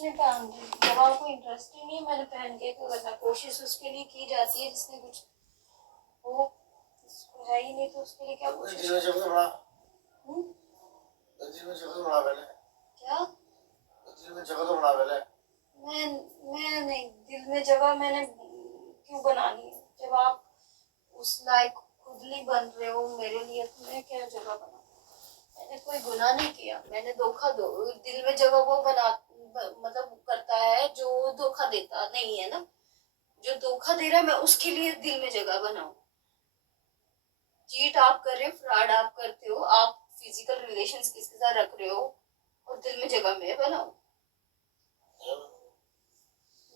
कुछ नहीं पहन रही, जब आपको इंटरेस्ट ही नहीं है मैंने पहन के क्यों करना। कोशिश उसके लिए की जाती है जिसने कुछ वो है ही नहीं, तो उसके लिए क्या कोशिश क्या मैं नहीं, दिल में जगह मैंने क्यों बनानी है जब आप उस लायक खुद नहीं बन रहे हो मेरे लिए, तो मैं क्या जगह बना। मैंने कोई गुनाह नहीं किया, मैंने धोखा दो दिल में जगह वो बना मतलब करता है जो धोखा देता नहीं है ना, जो धोखा दे रहा है मैं उसके लिए दिल में जगह बनाऊं। चीट आप कर रहे हो, फ्रॉड आप करते हो, आप फिजिकल रिलेशंस किसके साथ रख रहे हो और दिल में जगह मैं बनाऊं।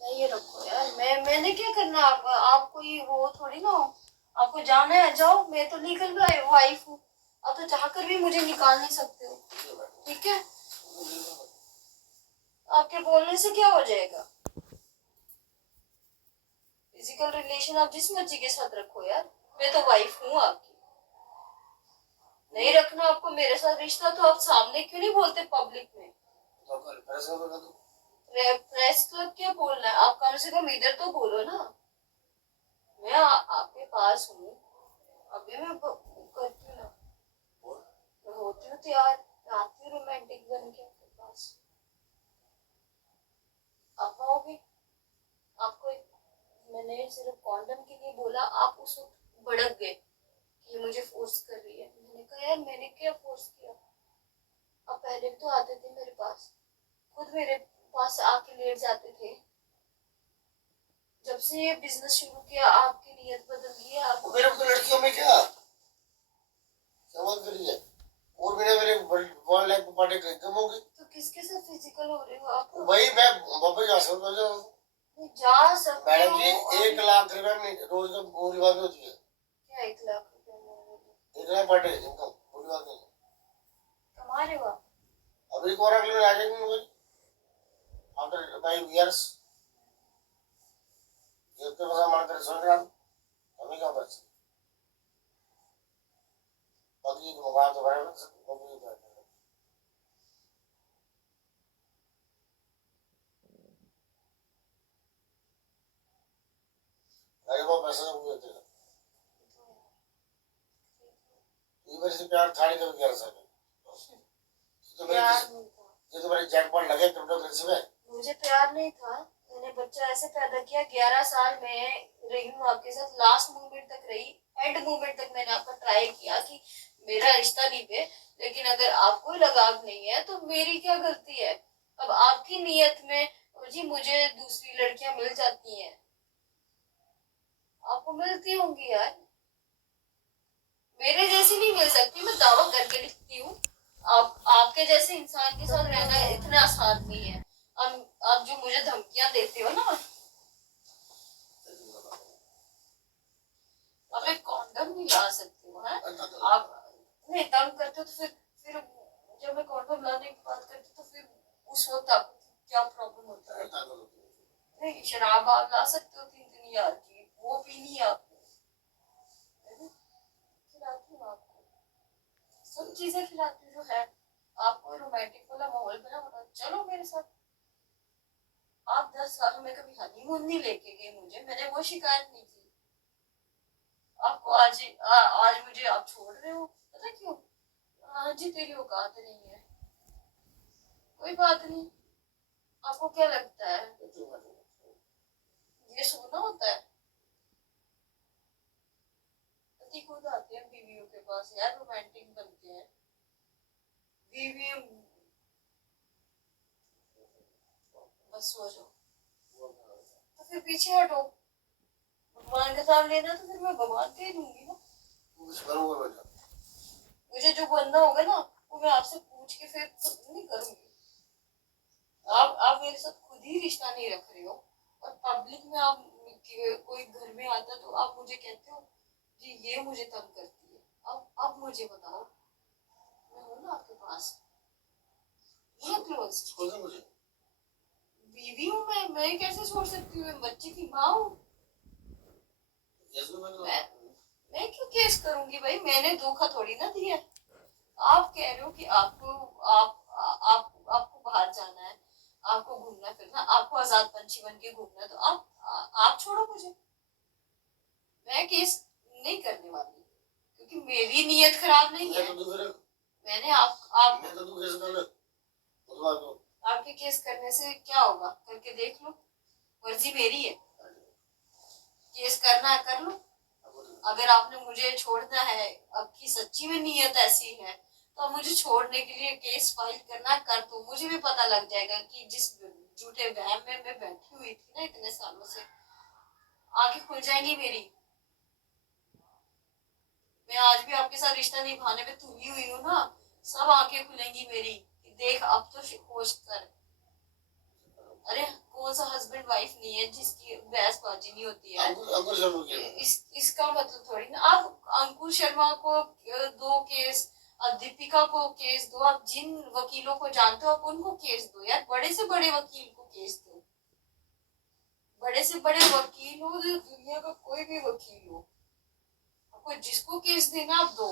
नहीं रखो यार, मैंने क्या करना। आप कोई वो थोड़ी ना हो, आपको जाना है जाओ, मैं तो लीगल वाइफ हूँ, आप तो चाहकर भी मुझे निकाल नहीं सकते हो। ठीक है, आपके बोलने से क्या हो जाएगा। फिजिकल रिलेशन आप जिस मर्जी के साथ रखो यार, मैं तो वाइफ हूँ आपकी। नहीं रखना आपको मेरे साथ रिश्ता तो आप सामने क्यों नहीं बोलते पब्लिक में। प्रेस क्लब क्या बोलना है, आप कम से कम इधर तो बोलो ना। मैं आपके पास हूँ, अभी मैं करती हूँ ना, मैं होती हूँ तैयार, मैं आती हूँ रोमांटिक बन के आपके पास। आप आओगे, आपको मैंने सिर्फ कॉन्डम के लिए बोला, आप उस वक्त भड़क गए कि मुझे फोर्स कर रही है। मैंने कहा यार मैंने क्या फोर्स किया, आप पहले भी तो आते थे मेरे पास, खुद मेरे पास आके लेट जाते थे। जब से ये बिजनेस शुरू किया आपकी नीयत बदल गई है। आप मेरे को लड़कियों में क्या समझ रही है, और मेरे 1 लाख पार्टी कम होगी तो किसके साथ फिजिकल हो रहे हो आप। वही मैं बाबा जा सकता मैडम जी 1 लाख रुपए में रोज का पूरी बात होती है। क्या 1 लाख रुपए 1 लाख पार्टी इनकम पूरी बात नहीं कमा रहे हो आप। अभी कोरा के लिए आ जाएंगे आफ्टर 5 इयर्स ये तो बस मान कर सुन रहा हूं अभी का बच बाकी मोबाइल तो बराबर कंपनी का अरे वो पैसा हुए थे इधर से प्यार थाली का भी कर सकते तो मेरे जैकपॉट लगे क्रिप्टो करेंसी में। मुझे प्यार नहीं था, मैंने बच्चा ऐसे पैदा किया। 11 साल में रही हूँ आपके साथ, लास्ट मोमेंट तक रही, एंड मोमेंट तक मैंने आपका ट्राई किया कि मेरा रिश्ता निभे, लेकिन अगर आपको लगाव नहीं है तो मेरी क्या गलती है। अब आपकी नीयत में जी मुझे दूसरी लड़कियां मिल जाती हैं, आपको मिलती होंगी यार, मेरे जैसी नहीं मिल सकती, मैं दावा करके लिखती हूँ। आपके जैसे इंसान के साथ रहना इतना आसान नहीं है। आप जो मुझे धमकियां देते हो ना, आप एक कॉन्डम नहीं ला सकते हो है, आप नहीं तंग करते हो तो फिर जब मैं कॉन्डम लाने की बात करती तो फिर उस वक्त आपको क्या प्रॉब्लम होता है। नहीं शराब आप ला सकते हो 3-3 हजार की, वो पीनी है आपको, खिलाती हूँ आपको, सब चीजें खिलाती हूँ जो है। आपको रोमांटिक वाला माहौल बना होगा, चलो मेरे साथ। आप 10 सालों में कभी हनीमून नहीं लेके गए मुझे, मैंने वो शिकायत नहीं की। आपको आज मुझे आप छोड़ रहे हो, पता क्यों। हाँ जी तेरी औकात नहीं है, कोई बात नहीं। आपको क्या लगता है ये सोना होता है। पति खुद आते हैं बीवियों के पास यार, रोमांटिक बनते हैं बीवी, बस सो जाओ तो फिर पीछे हटो। भगवान का नाम लेना तो फिर मैं भगवान के ही दूंगी ना। मुझे जो बनना होगा ना वो मैं आपसे पूछ के फिर नहीं करूंगी। आप मेरे साथ खुद ही रिश्ता नहीं रख रहे हो, और पब्लिक में आप कोई घर में आता तो आप मुझे कहते हो जी ये मुझे तंग करती है। अब मुझे बताओ, मैं हूं ना आपके पास, ये क्लोज बीवी हूँ मैं कैसे छोड़ सकती हूँ, बच्चे की माँ हूँ। मैं क्यों केस करूंगी भाई, मैंने धोखा थोड़ी ना दिया। आप कह रहे हो कि आपको बाहर जाना है, आपको घूमना फिरना ना, आपको आजाद पंछी बन के घूमना है तो आप छोड़ो मुझे, मैं केस नहीं करने वाली क्योंकि मेरी नीयत खराब नहीं है। मैंने मैं तो तू केस कर ले आपके केस करने से क्या होगा, करके देख लो, मर्जी मेरी है, केस करना है कर लो। अगर आपने मुझे छोड़ना है, आपकी सच्ची में नीयत ऐसी है तो आप मुझे छोड़ने के लिए केस फाइल करना कर दो, मुझे भी पता लग जाएगा कि जिस झूठे वहम में मैं बैठी हुई थी ना इतने सालों से, आंखें खुल जाएंगी मेरी। मैं आज भी आपके साथ रिश्ता निभाने में तुली हुई हूँ ना, सब आंखें खुलेंगी मेरी, देख अब तो होश कर। अरे कौन सा हस्बैंड वाइफ नहीं है जिसकी बहसबाजी नहीं होती है। अंकुर शर्मा के इसका मतलब थोड़ी ना आप अंकुर शर्मा को 2 केस, दीपिका को केस दो, आप जिन वकीलों को जानते हो आप उनको केस दो यार, बड़े से बड़े वकील को केस दो, बड़े से बड़े वकील हो, दुनिया का कोई भी वकील हो, आपको जिसको केस देना आप दो।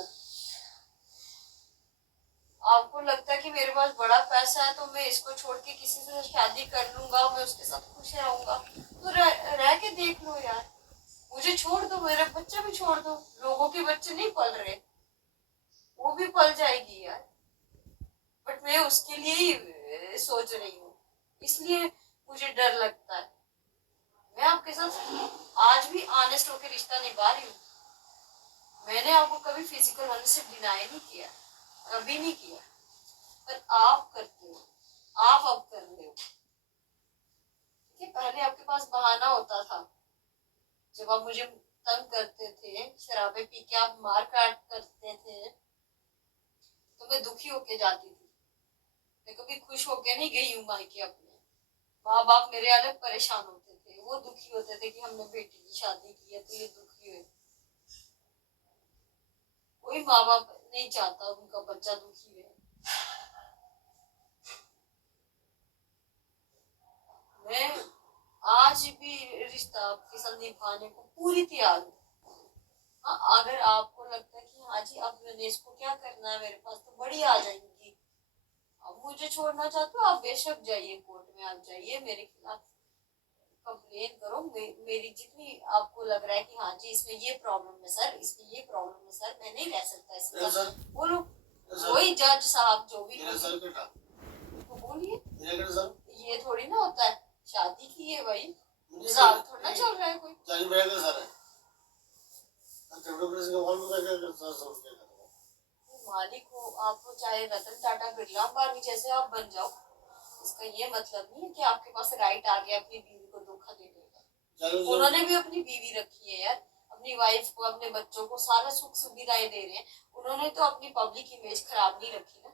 आपको लगता है कि मेरे पास बड़ा पैसा है तो मैं इसको छोड़ के किसी से शादी कर लूंगा, मैं उसके साथ खुश रहूंगा, तो रह के देख लो यार, मुझे छोड़ दो, मेरा बच्चा भी छोड़ दो, लोगों के बच्चे नहीं पल रहे, वो भी पल जाएगी यार, बट मैं उसके लिए ही सोच रही हूँ, इसलिए मुझे डर लगता है। मैं आपके साथ आज भी ऑनेस्ट होकर रिश्ता निभा रही हूँ, मैंने आपको कभी फिजिकल होने से डिनाई नहीं किया, कभी नहीं किया, पर आप करते हो, आप अब कर रहे हो। कि पहले आपके पास बहाना होता था, जब आप मुझे तंग करते थे, शराबे पी के आप मार काट करते थे तो मैं दुखी होके जाती थी, मैं कभी खुश होके नहीं गई हूँ मायके अपने। माँ बाप मेरे अलग परेशान होते थे, वो दुखी होते थे कि हमने बेटी की शादी की है तो ये दुखी हुए। कोई माँ बाप नहीं चाहता उनका बच्चा दुखी हुए। मैं आज भी रिश्ता आपके साथ निभाने को पूरी तैयार हूँ। हाँ, अगर आपको लगता है कि हाँ जी अब ननेश को क्या करना है, मेरे पास तो बड़ी आ जाएंगी, अब मुझे छोड़ना चाहते हो आप बेशक जाइए, कोर्ट में आप जाइए, मेरे खिलाफ कंप्लेन करो, मेरी जितनी आपको लग रहा है कि हाँ जी इसमें ये प्रॉब्लम है सर, इसमें ये प्रॉब्लम है सर, मैं नहीं रह सकता इसके साथ, बोलो, वही जज साहब जो भी तो बोलिए, ये थोड़ी ना होता है, शादी की है भाई, मजाक थोड़ा ना चल रहा है कोई। मालिक हो आपको, चाहे रतन टाटा बिरला अंबानी जैसे आप बन जाओ, इसका ये मतलब नहीं है कि आपके पास राइट आ गया अपनी बीवी को धोखा देने का। उन्होंने भी अपनी बीवी रखी है यार, अपनी वाइफ को, अपने बच्चों को सारा सुख सुविधाएं दे रहे हैं, उन्होंने तो अपनी पब्लिक इमेज खराब नहीं रखी ना।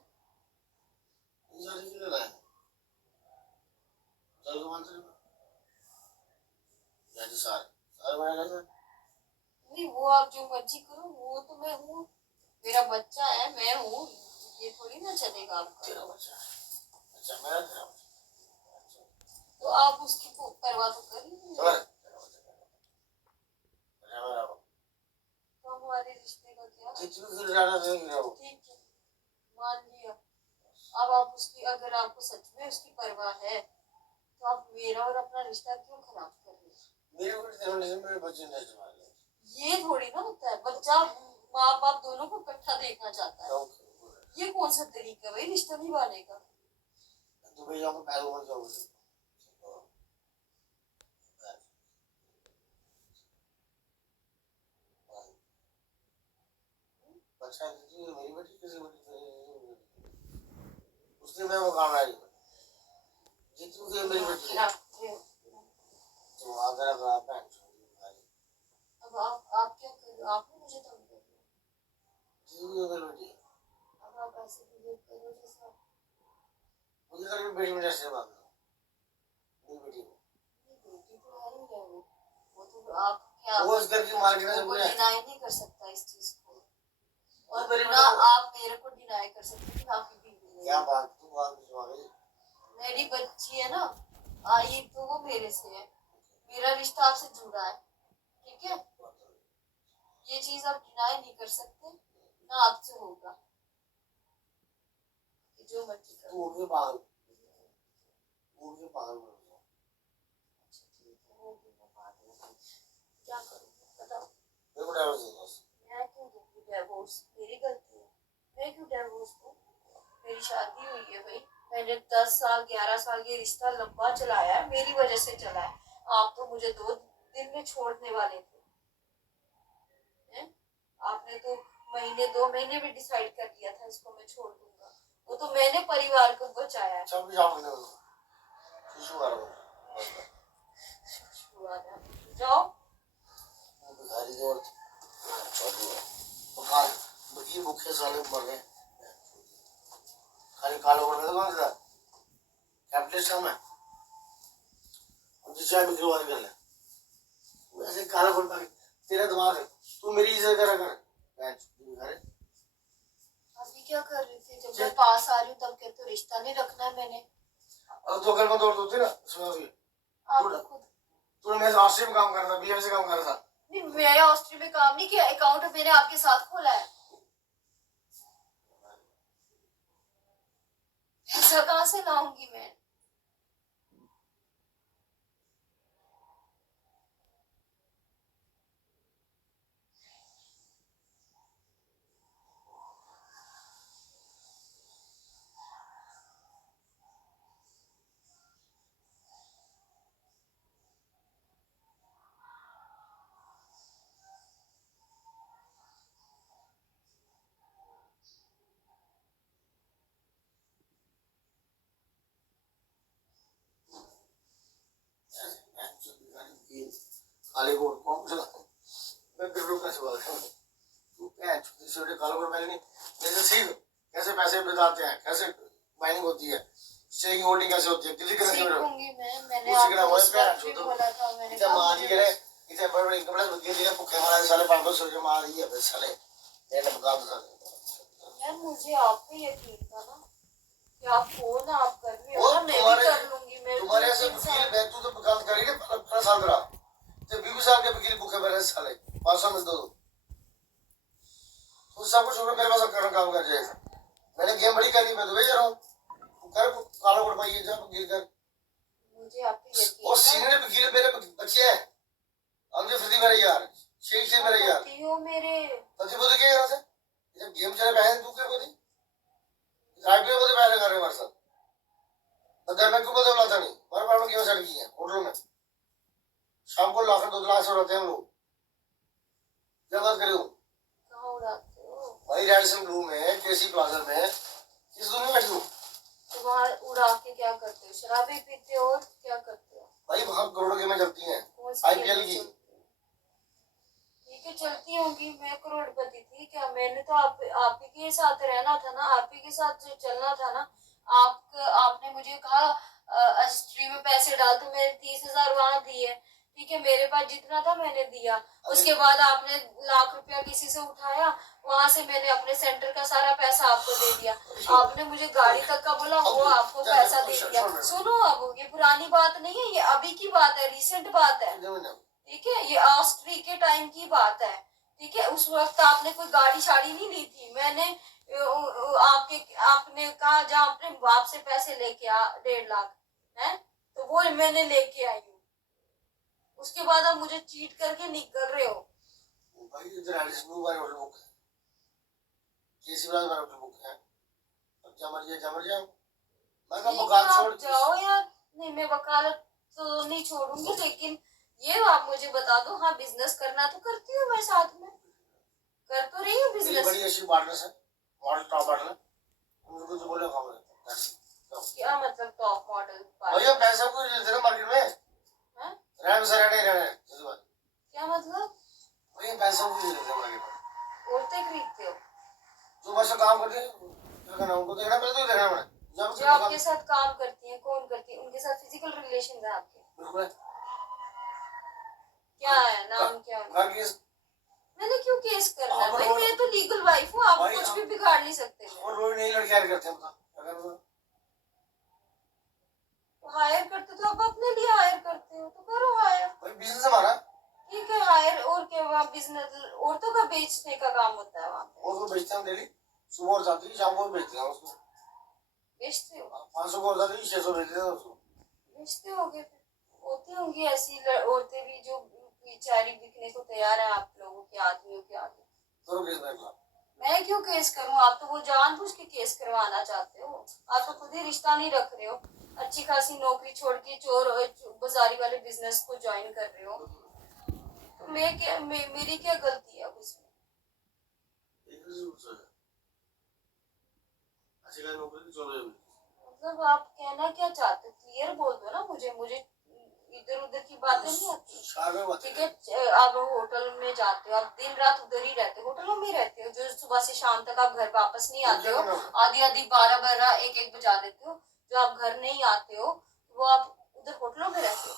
नहीं वो आप जो मर्जी करो, वो तो मैं हूँ, मेरा बच्चा है, मैं हूँ, ये थोड़ी ना चलेगा आपका। तो आप उसकी परवाह तो कर लीजिए। तो हमारे रिश्ते का क्या, ठीक है मान लिया। अब आप उसकी, अगर आपको सच में उसकी परवाह है तो आप मेरा और अपना रिश्ता क्यों खराब कर रहे हैं। ये थोड़ी ना होता है, बच्चा माँ बाप दोनों को इकट्ठा देखना चाहता है, ये कौन सा तरीका है भाई रिश्ता निभाने का। उसने मैं वो काम आई जितनी देर मेरी बच्ची तो अगर आप अब आप क्या कर, आपने मुझे तंग कर दिया, जितनी देर बेटी अब आप ऐसे बिहेव करो जैसे मुझे कभी बेटी में जैसे बात मेरी बेटी को बेटी तो है ही है, वो तो आप क्या वो इस घर की मार्केट से वो मुझे डिनाई नहीं कर सकता इस चीज को, और मेरी ना आप मेरे को डिनाई कर सकते कि आपकी बीवी क्या बात तू बात आ गई, मेरी बच्ची है ना, आई तो वो मेरे से है, मेरा रिश्ता आपसे जुड़ा है, ठीक है, ये चीज आप डिनाई नहीं कर सकते, ना आपसे होगा, जो मर्जी तू हो गई पागल, वो के पागल क्या करूँ बताओ। मेरे को डाइवोर्स दे दो बस। मैं क्यों दूंगी डिवोर्स, मेरी गलती है, मैं क्यों डिवोर्स दूँ। मेरी शादी हुई है भाई, मैंने 10 साल 11 साल ये रिश्ता लंबा चलाया है, मेरी वजह से चला है। आप तो मुझे 2 दिन में छोड़ने वाले थे हैं? आपने तो महीने 2 महीने में डिसाइड कर लिया था इसको मैं छोड़ दूंगा। वो तो मैंने परिवार को बचाया है। सब कुछ आपने दो शिशु आ रहा हूँ जाओ भिखारी की औरत मकान बकी भूखे साले मर गए खाली काला कोट में तो कौन सा कैपिटलिस्ट हम है हम तो चाय बिक्री वाली कर ले वैसे काला कोट में तेरा दिमाग है तू मेरी इज्जत करा कर भिखारी। अभी क्या कर रही थी जब मैं पास आ रही हूँ तब कहते हो रिश्ता नहीं रखना है मैंने। अब तो घर में तोड़ दो ना सुना भी आप तो खुद तूने मेरे ऑस्ट्रेलिया में काम कर रहा था बीएम से काम कर रहा था। नहीं, मैं ऑस्ट्रेलिया में काम नहीं किया, अकाउंट मैंने आपके साथ खोला है। पैसा कहाँ से लाऊंगी मैं। काले कोट कौन सा मैं बिल्कुल कैसे बात करूं तू क्या छोटे काले कोट मैंने नहीं जैसे सीख कैसे पैसे बताते हैं कैसे माइनिंग होती है शेयरिंग होल्डिंग कैसे होती है दिल्ली कैसे सीखूंगी मैंने कुछ सीखना आपको हुआ उस है वक्त भी बोला था, मैंने इतना कहा मार मुझे के इतने बड़े बड़े इनकम टैक्स बदल दिया भूखे मारा साले 500 जो मार दिया बस साले मैंने बता दो यार मुझे आप पे यकीन था ना कि आप हो ना, आप कर रहे हो ना, मैं भी कर लूंगी। मैं तुम्हारे ऐसे वकील मैं तू तो बगावत करेगी 15 साल करा तो 20 साल के वकील भूखे मरे साले 500 में दो तो सब कुछ छोड़ मेरे पास करना काम कर जाएगा मैंने गेम बड़ी करी मैं दुबई जा रहा हूँ कर काला कोट पाइए जा वकील कर मुझे आप पे यकीन और सीनियर वकील मेरे बच्चे हैं अंदर फ्री मेरे यार शेख से मेरे यार हो मेरे तभी बोलते क्या यार से जब गेम चले पैसे तू क्या बोली आईपीएल बोलते पैसे लगा रहे हमारे साथ तो घर में क्यों बोलते बुलाता नहीं हमारे पास में क्यों सड़ गई है होटल में शाम को लाख 2 लाख से उड़ाते हैं हम लोग क्या बात करें कहाँ उड़ाते हो भाई रेडिसन ब्लू में केसी प्लाजा में किस दूर में बैठी हूँ तो वहाँ उड़ा के क्या करते हो, शराबी पीते हो और क्या करते हो। भाई वहाँ करोड़ों गेमें चलती हैं आईपीएल की ठीक है चलती होंगी, मैं करोड़पति थी क्या। मैंने तो आप ही के साथ रहना था ना, आप ही के साथ जो चलना था ना। आपने मुझे कहा स्ट्रीम में पैसे डाल, तो मैंने 30,000 वहां दिए। ठीक है मेरे पास जितना था मैंने दिया। उसके बाद आपने लाख रुपया किसी से उठाया, वहां से मैंने अपने सेंटर का सारा पैसा आपको दे दिया। आपने मुझे गाड़ी तक का बोला, वो आपको पैसा दे दिया। सुनो अब ये पुरानी बात नहीं है, ये अभी की बात है, रिसेंट बात है। ठीक है ये ऑस्ट्री के टाइम की बात है। ठीक है उस वक्त आपने कोई गाड़ी शाड़ी नहीं ली थी। मैंने आपने कहा जहाँ अपने बाप से पैसे लेके आ 1.5 लाख है, तो वो मैंने लेके आई हूँ। उसके बाद आप मुझे चीट करके निकल रहे हो। भाई इधर एलिस ब्लू वाले होटल बुक है केसी प्लाजा वाले होटल बुक है अब जमर जाओ मैं कब वकालत छोड़ जाओ यार। नहीं मैं वकालत तो नहीं छोड़ूंगी, लेकिन ये आप मुझे बता दो। हाँ बिजनेस करना तो करती हूँ मैं, साथ में कर तो रही हूँ बिजनेस। बड़ी अच्छी पार्टनर है मॉडल टॉप मॉडल उनको जो बोले काम क्या मतलब टॉप मॉडल भैया पैसा को देते ना मार्केट में रहने से रहने क्या मतलब भैया पैसा को देते हैं मार्केट में औरतें खरीदते हो जो बस काम करते हैं क्या करना उनको देखना पड़ता है देखना पड़ता जो आपके साथ काम करती हैं, कौन करती है, उनके साथ फिजिकल रिलेशन है आपके? बिल्कुल क्या है नाम क्या है? मैंने क्यों केस करना है भाई, मैं तो लीगल वाइफ हूँ, आप कुछ भी बिगाड़ नहीं सकते। और रोज नहीं लड़कियां करते हैं अगर हायर करते तो आप अपने लिए हायर करते हो तो करो हायर। भाई बिजनेस हमारा ठीक है हायर। और क्या वहाँ बिजनेस औरतों का बेचने का काम होता है वहाँ पे। और को बेचते हैं डेली सुबह और जाती है शाम को बेचते हैं उसको बेचते हो 500 को और जाती है 600 बेचते हैं उसको बेचते होगे। होती होंगी ऐसी औरतें भी जो बेचारी बिकने को तैयार है आप लोगों के आदमियों के आगे। करो केस मेरे खिलाफ। मैं क्यों केस करूं? आप तो वो जानबूझ के केस करवाना चाहते हो। आप तो खुद ही रिश्ता नहीं रख रहे हो। अच्छी खासी नौकरी छोड़ के चोर बाजारी वाले बिजनेस को ज्वाइन कर रहे हो। तो मेरी क्या गलती है अब इसमें? अच्छी खासी नौकरी छोड़ रहे हो। मतलब आप कहना क्या चाहते? क्लियर बोल दो ना मुझे। मुझे इधर उधर की बातें नहीं आती। ठीक है, आप होटल में जाते हो, आप दिन रात उधर ही रहते हो, होटलों में रहते हो, जो सुबह से शाम तक आप घर वापस नहीं आते हो, आधी आधी 12 एक एक बजा देते हो, जो आप घर नहीं आते हो वो आप उधर होटलों में रहते हो।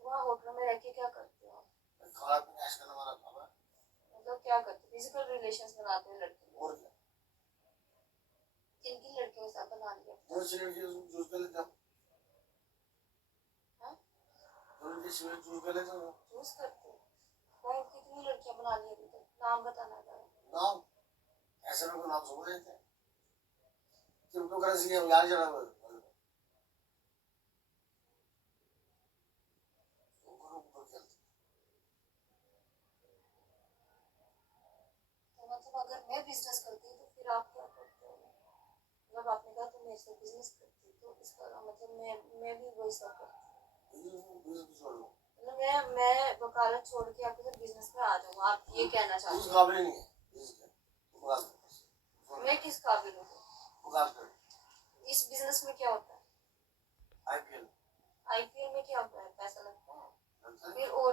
वहाँ होटलों में रह के क्या करते हो? मतलब क्या करते हो? फिजिकल रिलेशंस बनाते हो लड़कियों? किन किन लड़कियों के साथ बना लिया? हाँ? चूज करते हो? कौन कितनी लड़कियां बना ली अभी तक? नाम बताना जरा। नाम ऐसे लोग नाम समझ लेते हैं। क्रिप्टोकरेंसी हम याद जरा मतलब अगर मैं बिजनेस करती तो फिर आप क्या करते हो? मतलब आपने कहा तुम मेरे से बिजनेस करती, तो इसका मतलब मैं भी वही सब करती। मतलब मैं वकालत छोड़ के आपके साथ बिजनेस में आ जाऊँ, आप ये कहना चाहते हो? मैं किस काबिल हूँ? इस बिजनेस में क्या होता है? आईपीएल में क्या होता है? पैसा लगता है? फिर और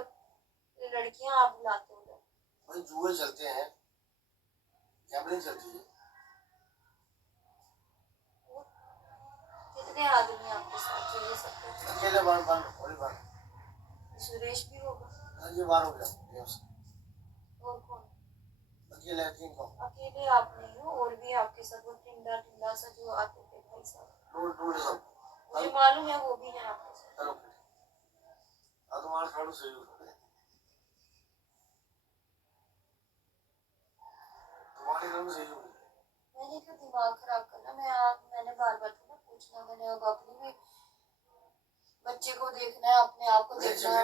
लड़कियां आप बुलाते हो उधर? भाई जुए चलते हैं, गैम्बलिंग चलती है। कितने आदमी आपके साथ जो ये सब करते हैं? अकेले बार सुरेश भी होगा? ये बार हो गया। और कौन? अकेले आप नहीं हो, और भी आपके साथ वो टिंडा टिंडा सा जो आते थे भाई साहब, मुझे मालूम है वो भी है आपके साथ। मैंने क्यों दिमाग खराब करना? मैंने बार बार ना पूछना, मैंने अब अपनी भी बच्चे को देखना है, अपने आप को देखना है।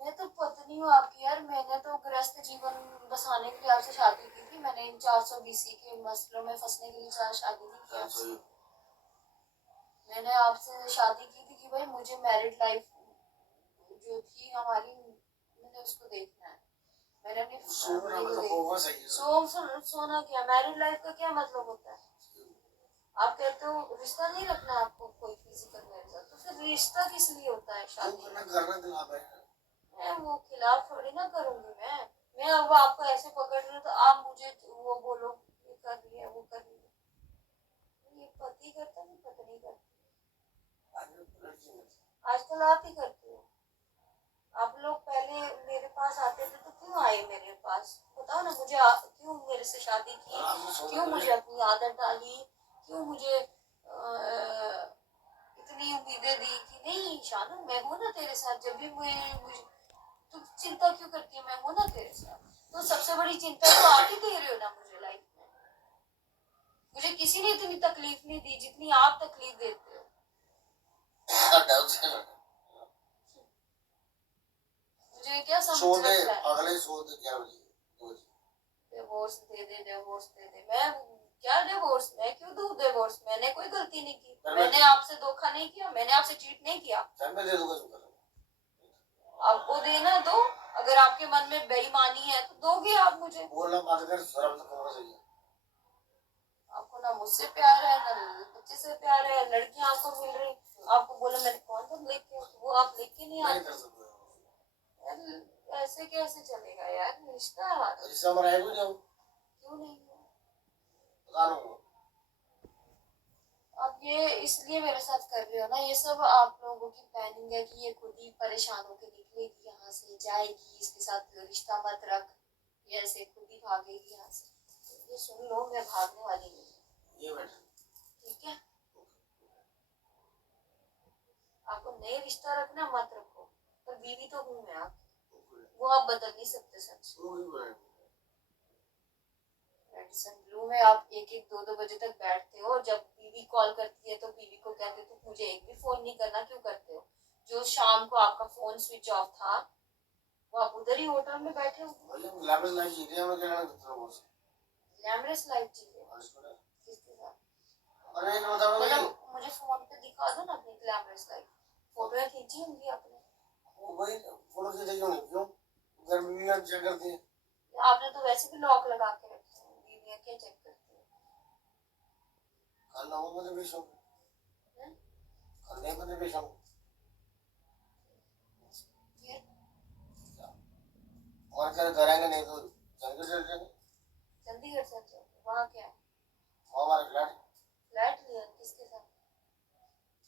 मैं तो पत्नी हूँ आपकी यार। मैंने तो गृहस्थ जीवन बसाने के लिए आपसे शादी की थी। मैंने इन 420 के मसलों में फंसने के लिए शादी नहीं की आपसे। मैंने आपसे शादी की थी कि भाई मुझे मैरिड लाइफ जो थी हमारी, मैंने उसको देखना है। मैंने अपनी सोना क्या? मैरिड लाइफ का क्या मतलब होता है? आप कहते हो रिश्ता नहीं रखना आपको कोई फिजिकल मेरे साथ, तो फिर रिश्ता किस लिए होता है शादी? मैं वो खिलाफ थोड़ी ना करूंगी। मैं अब आपको ऐसे पकड़ रही हूँ तो आप मुझे वो बोलो ये कर रही है वो कर रही है। ये पति करता नहीं पत्नी करती। आजकल आप ही करते हो। आप लोग पहले मेरे पास आते थे तो क्यों आए मेरे पास? बताओ ना मुझे, क्यों मेरे से शादी की? क्यों मुझे अपनी आदत डाली? क्यों मुझे इतनी उम्मीदें दी कि नहीं शानू मैं हूं ना तेरे साथ, जब भी मुझे तू चिंता क्यों करती है? मैं हूं ना तेरे साथ। तो सबसे बड़ी चिंता तो आप ही दे रहे हो ना मुझे लाइफ में। मुझे किसी ने इतनी तकलीफ नहीं दी जितनी आप तकलीफ देते हो। मुझे क्या समझ रखा है? अगले डिवोर्स दे दे, डिवोर्स दे दे। मैं क्या डिवोर्स? मैं क्यों दूं डिवोर्स? मैंने कोई गलती नहीं की। मैंने आपसे धोखा नहीं किया, मैंने आपसे चीट नहीं किया। आपको देना दो। अगर आपके मन में बेईमानी है तो दोगे आप मुझे। बोलना बंद कर, शर्म तो करना चाहिए। आपको ना मुझसे प्यार है ना बच्चे से प्यार है। लड़कियां आपको मिल रही, आपको बोला मैंने कौन लेके, वो आप लेके नहीं आते। ऐसे कैसे चलेगा यार? रिश्ता है हमारा। रिश्ता हमारा है क्यों नहीं है? अब ये इसलिए मेरे साथ कर रहे हो ना ये सब? आप लोगों की प्लानिंग है कि ये खुद ही परेशान होकर निकलेगी यहाँ से, जाएगी, इसके साथ रिश्ता मत रख, ये ऐसे खुद ही भागेगी यहाँ से। ये सुन लो, मैं भागने वाली नहीं। ये बैठ ठीक है? आपको नए रिश्ता रखना मत रखो, पर बीवी तो हूँ मैं आपकी, वो आप बदल नहीं सकते। सच रेडिसन ब्लू में आप एक एक दो दो बजे तक बैठते हो, जब बीवी कॉल करती है तो बीवी को कहते हो मुझे एक भी फोन नहीं करना, क्यों करते हो? जो शाम को आपका फोन स्विच ऑफ था वो आप उधर ही होटल में बैठे हो। ग्लैमरस लाइफ जी रहे हैं, हमें कहना कितना बोल ग्लैमरस लाइफ जी रहे हो किसके साथ? अरे एक बताओ भाई, मतलब मुझे फोन पे दिखा दो ना अपनी ग्लैमरस लाइफ, फोटो खींची होंगी आपने। वो भाई फोटो खींचे क्यों नहीं, क्यों घर में भी आप चेक करती है? आपने तो वैसे भी लॉक लगा के रखे हैं, बीवियां क्या चेक करती है? खाना हो मैंने भी शौक, हैं? खाने मैंने भी शौक, फिर और क्या करेंगे, नहीं तो जल्दी चल जाएंगे। चंडीगढ़ चल जाओ, वहाँ क्या है? वो हमारा फ्लैट, फ्लैट लिया किसके साथ?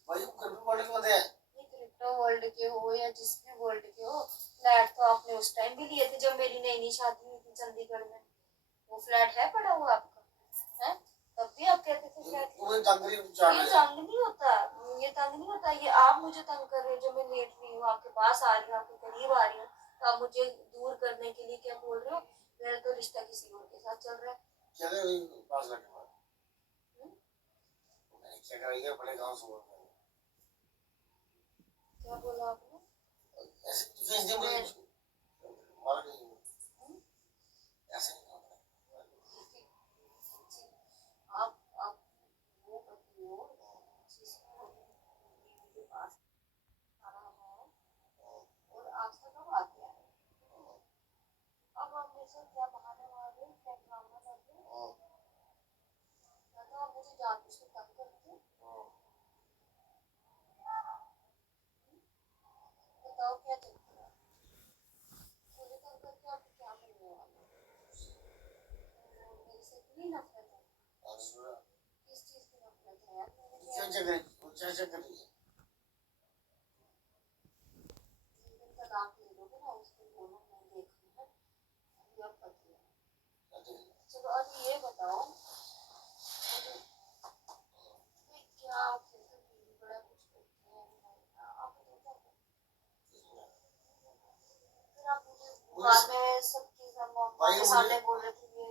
भाई क्रिप्टो वर्ल्ड के बंदे हैं। ये क्रिप्टो वर्ल्ड के हो या जिस भी वर्ल्ड के हो, फ्लैट तो आपने उस टाइम भी लिए थे जब मेरी नई नई शादी हुई थी चंडीगढ़ में। वो फ्लैट है पड़ा हुआ आपका? है? तब भी आप कहते थे फ्लैट। तुम्हें तंगरी चाट ये लिया। तंग नहीं होता, ये तंग नहीं होता, ये आप मुझे तंग कर रहे हो। जो मैं लेट रही हूँ, आपके पास आ रही हूँ, आपके करीब आ रही हूँ, तो आप मुझे दूर करने के लिए क्या बोल रहे हो? मेरा तो रिश्ता किसी और के साथ चल रहा है। क्या कर रही है पास लगे बाद, हम्म? क्या कर रही है बड़े गांव से बोल रहे हैं, क्या बोला आपने? ऐसे तो फेंस दे मुझे मारा नहीं हम्म? ऐसे नहीं करना। आप वो पति हो जिसको बीवी के पास आना है और आज तक अब आ गया है। अब आप मेरे से क्या बहाने मार रहे हो, क्या ड्रामा कर रहे हो? या तो आप मुझे जानबूझ के तंग करते हो। बताओ क्या चक्कर है? मुझे तंग करके आपको क्या मिलने वाला है? मेरे से इतनी नफरत है। किस चीज की नफरत है यार? मैंने क्या क्या कर रही है? जिस दिन तलाक ले लोगे ना उस दिन बोलो मैं देखूंगा अभी आप पति है। चलो अब ये बताओ मुझे कि क्या कैसे बीवी बड़ा कुछ करती है नहीं, आप बताओ क्या करते हैं? फिर आप मुझे बाद में सबके सामने बोल रहे थे ये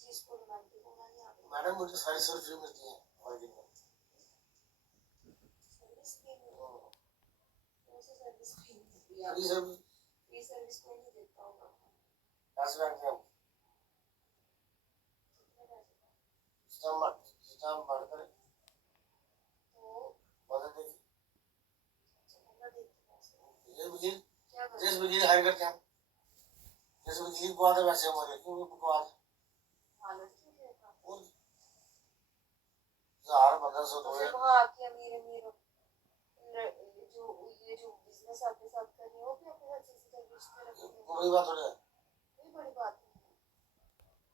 चीज को रोमांटिक होना नहीं आता। मैडम मुझे सारी सर्विस फ्री मिलती है वर्किंग में। सर्विस फ्री वैसे सर्विस फ्री मिलती है फ्री आपको? सर्विस फ्री सर्विस कोई नहीं देता होगा। कैश बैंक में कितने पैसे का? सिस्टम बढ़कर तो बदल देगी। चलो देखते पैसे जैसे बिजली क्या जैसे करें? बिजली हायर करते हैं, जैसे बिजली को आते वैसे हमारे क्यों को आते हालत क्यों देखा? और 1000 1500 तो दो फिर हजार वहाँ आके अमीर अमीर जो ये जो बिजनेस आपके साथ कर रहे हो भी अपने अच्छे से रिश्ते रखोगे, कोई बात थोड़ी है। कोई बड़ी बात नहीं है।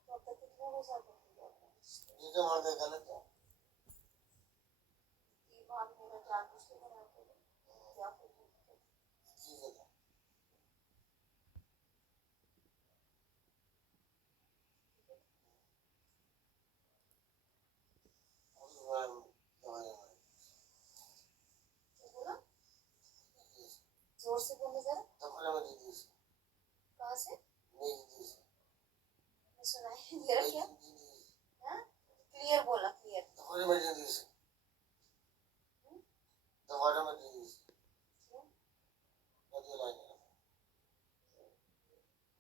तो अब तक कितने लोग साथ रखोगे अपने रिश्ते? जितने मर्द गलत है। ये बात मेरा जानबूझ के बनाते हो क्या? फिर ठीक है बोला जोर से बोलो जरा। दफले में दीदी से कहाँ से? नहीं दीदी से मैं सुनाई दे रहा क्या? हाँ क्लियर बोला, क्लियर। दफले में दीदी से दफले में दीदी से बदल आएंगे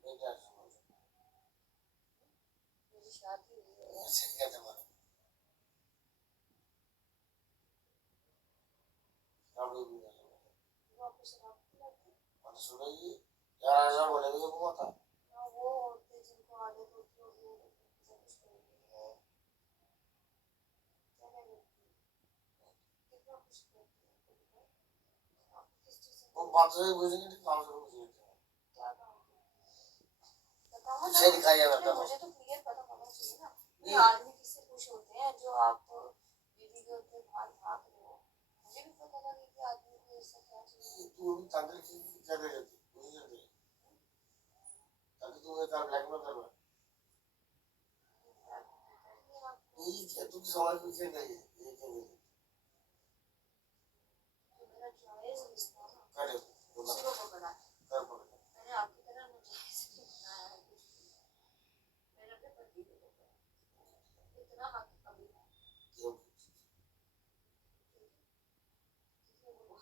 बेटा मेरी शादी हुई है। ऐसे क्या दफले रावड़ी भी नहीं वो आपको शराब पिलाते हैं? और सुनेगी यार ऐसा बोलेगी तो कौन था ना वो औरतें जिनको आदत होती होगी वो सब कुछ करेंगी। क्या क्या करती है? कितना कुछ करती है तो बताओ। आपको किस चीज़ से वो बात से बुझेंगे तो काम से बुझेंगे क्या काम करती है? बताओ इसे ना। दिखाया अरे करता हूँ मुझे तो क्लियर पता होना चाहिए ना। ये नहीं आदमी किससे खुश होते हैं जो आप बीवी के ऊपर भार भाग रहे हो? मुझे भी पता लगे कि आदमी को इससे क्या चाहिए। तू अभी ताकत की क्या कर रही तू नहीं करती ताकि तू एक कार ब्लैक में कर रहा ये क्या तू किस समाज में क्या करिए ये क्या करिए जो मेरा जायज रिश्ता ना करे उसी को पकड़ा। कर पकड़ मैंने आपकी तरह मुझे ऐसे नहीं बनाया है कुछ भी। मैंने अपने पति को पकड़ा।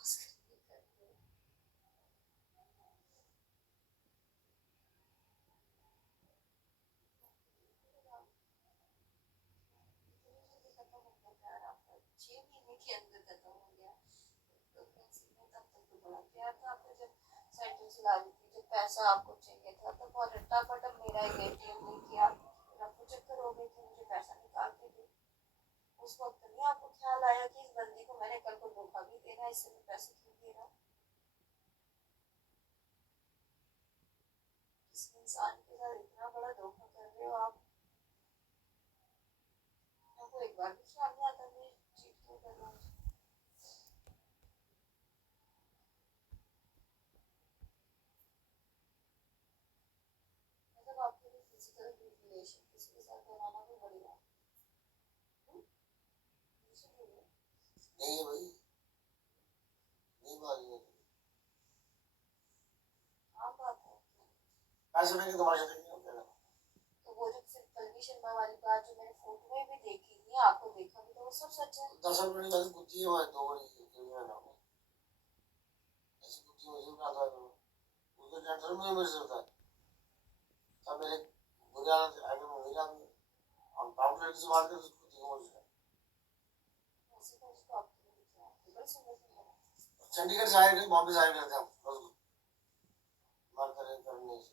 बकवास करके कर रहे हो। इतनी जल्दी खत्म हो गया प्यार आपका, 6 महीने के अंदर खत्म हो गया। प्रेगनेंसी में तब तक तो बड़ा प्यार था आपका, जब साइकिल चला रही थी, जब पैसा आपको चाहिए था तब बहुत रट्टा मेरा एक एटीएम लेके आपको चक्कर हो गई कि मुझे पैसा निकाल के दे। उस वक्त नहीं आपको ख्याल आया कि इस बंदी को मैंने कल को धोखा भी देना, इससे मैं पैसे क्यों दे रहा हूँ। किसी इंसान के साथ इतना बड़ा धोखा कर रहे हो आप, आपको एक बार भी ख्याल नहीं आता मैं चीट क्यों कर रहा हूँ। मतलब आपके लिए फिजिकल रिलेशन किसी के साथ बनाना भी बढ़िया नहीं है भाई, नहीं मालूम। आम बात है। पैसे लेके तमाशा देखेंगे हम क्या। तो वो जो फिर पल्लवी शर्मा वाली बात जो मैंने फोटो में भी देखी थी, आपको देखा भी तो वो सब सच है। 10 रुपये की बुद्धि है, वो 2 बड़ी ऐसी बुद्धि मुझे भी आता है। उसको टेंशन में मेरे से होता है। तब मेरे बुरे हालत आगे में मेरा भी हम टाउन रेट से बात करते उसको देखो मुझे। ऐसे तो उसको आपको नहीं दिखा, बड़ी सुंदर सुंदर। चंडीगढ़ से आए थे, वापस आए करते हम रोज बात करें करने से।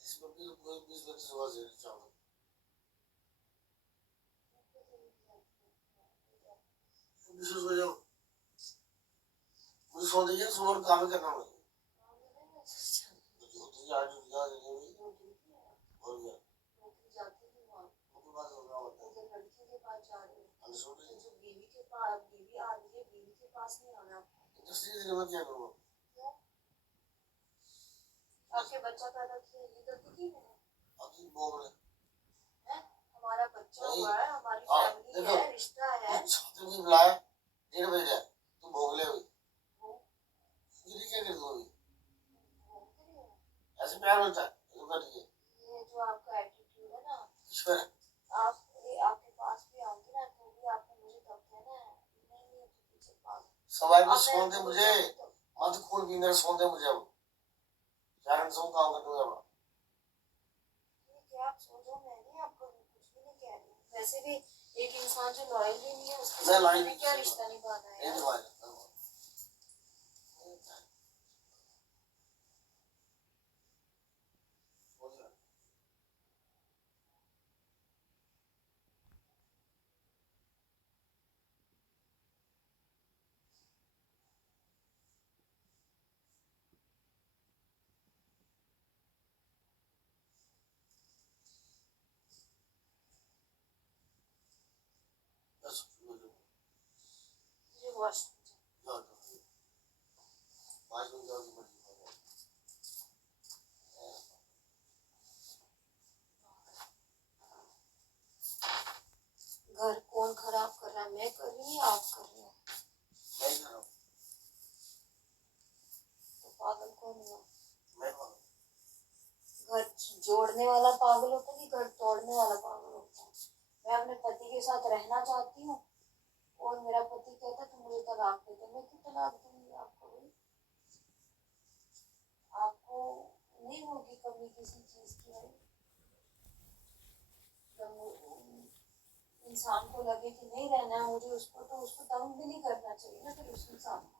इसमें भी कोई 20-25 वर्ष है चाहूँ। विशेष हो जाओ मुझे सो दिया, सुबह काम करना मुझे जो तुझे आज याद नहीं हुई और क्या नौकरी जाती थी वहाँ, मुझे बात हो रहा होता है। उधर लड़की के पास जा रहे हो, अनसुन तो जो बीवी के पास बीवी आ रही है, बीवी के पास नहीं आना आपको। इंडस्ट्री के लिए मैं क्या करूँ। क्यों? आपके बच्चा पैदा किया, ये गलती की मैंने अब तुम बोल रहे है। हमारा बच्चा नहीं। हुआ है, हमारी हाँ, फैमिली देखो, है, रिश्ता है। छात्र भी बुलाया 1:30 बजे जाए तू भोग ले हुई फिर क्या कर दूँ ऐसे प्यार होता है तो कर दिए ये जो आपका एटीट्यूड है ना, ईश्वर है। आप आपके पास भी आऊंगी ना तो भी आपने मुझे तब कहना है नहीं तो पीछे भाग। सवाल में अब मैं सोन दे भूल मुझे जाऊंगी तो मत खून पीने सोन दे मुझे अब कारण सो काम कर दूंगा मैं। ठीक है, आप सो जाओ, मैं नहीं आपको कुछ भी नहीं कह रही। वैसे भी एक इंसान जो लॉयल ही नहीं है उसके मैं साथ लॉयल मैंने क्या रिश्ता निभाना है नहीं यार। निभाया बस मुझे वॉशरूम जाओ बाजू जाओ की मर्जी घर कौन खराब कर रहा है, मैं कर रही हूँ या आप कर रहे हो। मैं कर रहा हूँ तो पागल कौन हुआ। मैं कौन घर जोड़ने वाला पागल होता है कि घर तोड़ने वाला पागल होता है। मैं अपने पति के साथ रहना चाहती हूँ और मेरा पति कहता है तुम मुझे तलाक दे दो, मैं क्यों तलाक दूंगी आपको भाई। आपको नहीं होगी कभी किसी चीज की भाई। इंसान को लगे कि नहीं रहना है मुझे उसको, तो उसको तंग भी नहीं करना चाहिए ना फिर उस इंसान को।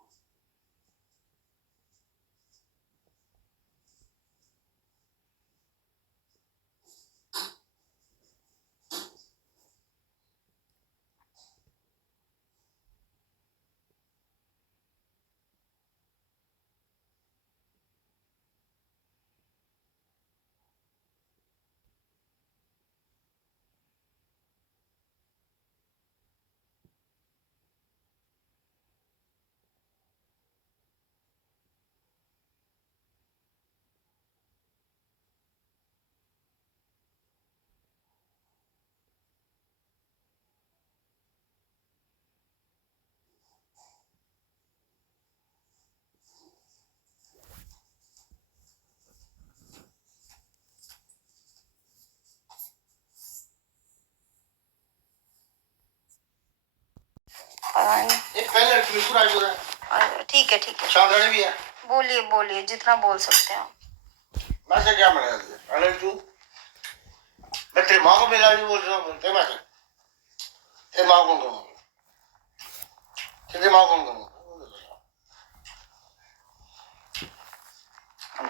फाइन। एक पहले लड़की मिठू राजपूत है। ठीक है शांतरानी भी है। बोलिए जितना बोल सकते हैं आप। मैं से क्या मना दिया? अरे तू मैं तेरी माँ को मिला भी बोल रहा हूँ तेरे माँ से। तेरी माँ कौन करूँ? तेरी माँ कौन करूँ?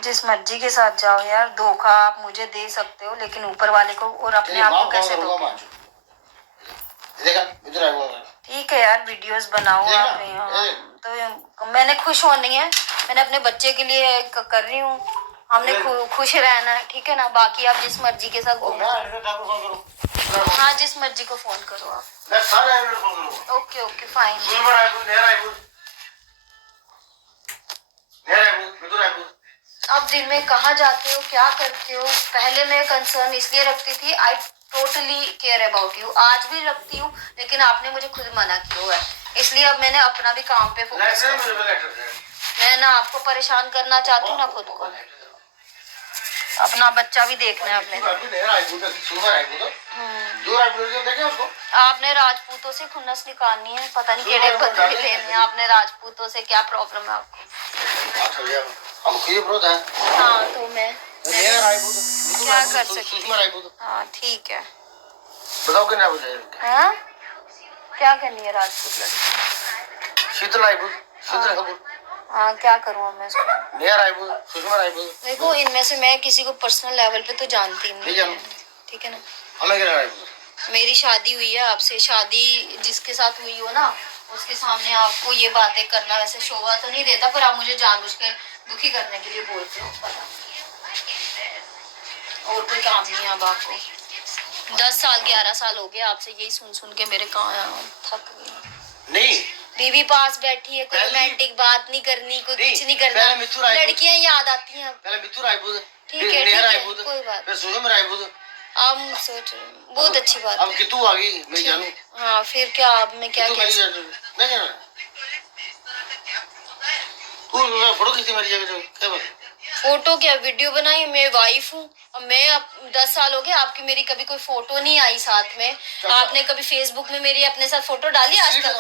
जिस मर्जी के साथ जाओ यार, धोखा आप मुझे दे सकते हो लेकिन ऊपर वाले को और अपने तेरी आप माँ को कौन कैसे करूँगा दोगे? माँ? देखा इधर आ गया। ठीक है यार, वीडियोस बनाओ देखा? आप तो मैंने खुश होनी है, मैंने अपने बच्चे के लिए कर रही हूँ। हमने खुश रहना है, ठीक है ना? बाकी आप जिस मर्जी के साथ ओ, घूमो। मैं हरिंदर ठाकुर फोन करूँ? हाँ, जिस मर्जी को फोन करो आप। मैं सारे हरिंदर फोन करूँगा। Okay fine. सुपर रायपुर, नया रायपुर, मिठू रायपुर। आप दिन में कहाँ जाते हो, क्या करते हो? पहले मैं कंसर्न इसलिए रखती थी, I totally care about you, आज भी रखती हूँ, लेकिन आपने मुझे खुद मना किया हुआ है, इसलिए अब मैंने अपना भी काम पे फोकस किया। मैं ना आपको परेशान करना चाहती हूँ ना खुद को, अपना बच्चा भी देखना है अपने। आपने राजपूतों से खुन्नस निकालनी है, पता नहीं केड़े बदले लेने हैं आपने राजपूतों से, क्या प्रॉब्लम है आपको? हाँ तो मैं क्या कर सकती हूँ? हाँ ठीक है, बताओ क्या नाम है? हाँ क्या करनी है राजपूत लड़की? शीतल रायपुर, शीतल कपूर। हाँ क्या करूँ मैं इसको? नया रायपुर, सुषमा रायपुर। देखो इनमें से मैं किसी को पर्सनल लेवल पे तो जानती नहीं है, ठीक है ना? हमें क्या रायपुर? मेरी शादी हुई है आपसे, शादी जिसके साथ हुई हो ना उसके सामने आपको ये बातें करना वैसे शोभा तो नहीं देता, पर आप मुझे जानबूझ के दुखी करने के लिए बोलते हो, पता। और कोई काम नहीं है अब आपको। 10 साल 11 साल हो गए आपसे यही सुन सुन के मेरे कान थक गए। नहीं, बीवी पास बैठी है, कोई रोमांटिक बात नहीं करनी, कोई कुछ नहीं करना, लड़कियां याद आती हैं। पहले मिठू रायपुर, ठीक है कोई बात। फिर सुषमा रायपुर। आप सोच रहे हैं, बहुत अच्छी बात अब है। कि तू आ गई मैं जानू। हाँ फिर क्या, अब मैं क्या कह सकती हूँ? नहीं तू फोटो खींची मेरी जगह क्या बात? फोटो क्या, वीडियो बनाई, मैं वाइफ हूँ। अब मैं अब 10 साल हो गए, आपकी मेरी कभी कोई फोटो नहीं आई साथ में। आपने कभी फेसबुक में मेरी अपने साथ फोटो डाली आज तक?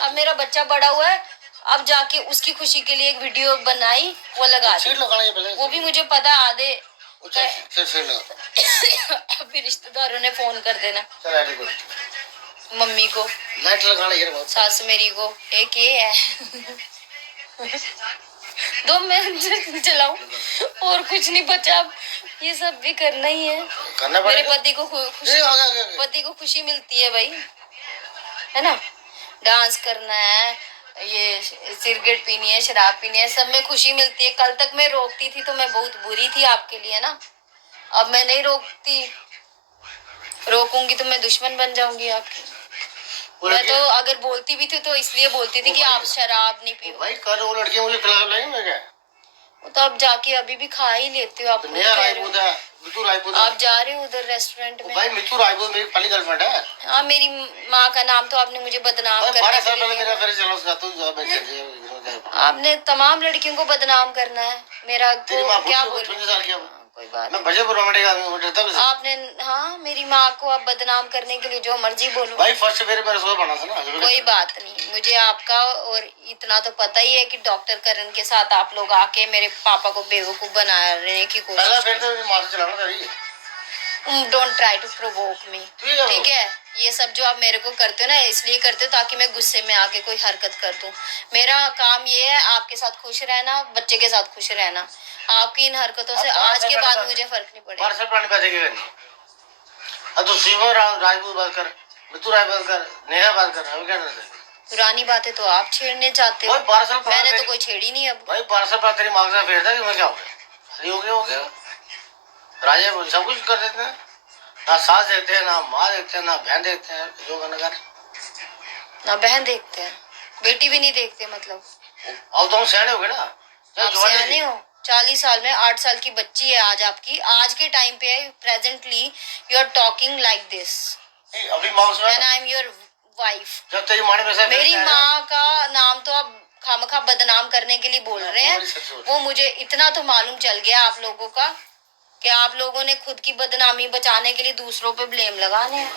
अब मेरा बच्चा बड़ा हुआ है, अब जाके उसकी खुशी के लिए एक वीडियो बनाई, वो लगा दी। वो भी मुझे पता आधे फिर रिश्तेदारों ने फोन कर देना, मम्मी को, लाइट लगाना सास मेरी को, एक ये है। 2 मिनट चलाऊं और कुछ नहीं बचा, अब ये सब भी करना ही है। मेरे पति को खुशी मिलती है भाई, है ना? डांस करना है, ये सिगरेट पीनी है, शराब पीनी है, सब में खुशी मिलती है। कल तक मैं रोकती थी तो मैं बहुत बुरी थी आपके लिए ना, अब मैं नहीं रोकती, रोकूंगी तो मैं दुश्मन बन जाऊंगी आपकी। मैं तो अगर बोलती भी थी तो इसलिए बोलती थी कि आप शराब नहीं पियो। भाई कर वो लड़कियां मुझे खिला लाएंगे क्या? तो आप जाके अभी भी खा ही लेते हो, आप खुद कह रहे हो। मिठू रायपुर आप जा रहे हो उधर रेस्टोरेंट में। भाई मिठू रायपुर मेरी पहली गर्लफ्रेंड है। हाँ, मेरी माँ का नाम तो आपने मुझे बदनाम करने 12 साल के पहले लिए मेरा घर चला उसका तो आपने तमाम लड़कियों को बदनाम करना है, मेरा तेरी माँ क्या बोल साल की कोई बात मैं बजे रोमांटिक आदमी हूं, डरता हूं आपने। हाँ, मेरी माँ को आप बदनाम करने के लिए जो मर्जी बोलो भाई, फर्स्ट मेरे मेरे सो बना था ना। कोई बात नहीं, मुझे आपका और इतना तो पता ही है कि डॉक्टर करण के साथ आप लोग आके मेरे पापा को बेवकूफ बनाने की कोशिश। पहला फिर तो मेरी माँ से चलाना था। डोंट ट्राई टू प्रोवोक मी, ठीक है? ये सब जो आप मेरे को करते हो ना, इसलिए करते हो ताकि मैं गुस्से में आके कोई हरकत कर दूं। मेरा काम ये है आपके साथ खुश रहना, बच्चे के साथ खुश रहना। आपकी इन हरकतों से आज के बाद मुझे फर्क नहीं पड़ेगा। अब तो शिवम राजपूत बात कर, मिठू राय बात कर, नेहा बात कर, हम क्या करते हैं? पुरानी बातें तो आप छेड़ने चाहते हो, मैंने तो कोई छेड़ी नहीं अब। भाई 12 साल बाद तेरी मांग से फेर था कि मैं क्या हो गया? हो गया राजा बोल सब कुछ कर देते हैं, ना सास देखते हैं, ना माँ देखते हैं, ना बहन देखते हैं, जो करना कर। ना बहन देखते हैं, बेटी भी नहीं देखते मतलब? अब तो हम सियाने हो गए ना। आप सियाने हो, 40 साल में 8 साल की बच्ची है आज आपकी, आज के टाइम पे presently you are talking like this. अभी माँ when I am your wife, जब तेरी माँ ने मेरी माँ का नाम तो आप खामखा बदनाम करने के लिए बोल रहे हैं। वो मुझे इतना तो मालूम चल गया आप लोगों का कि आप लोगों ने खुद की बदनामी बचाने के लिए दूसरों पे ब्लेम लगाने हैं,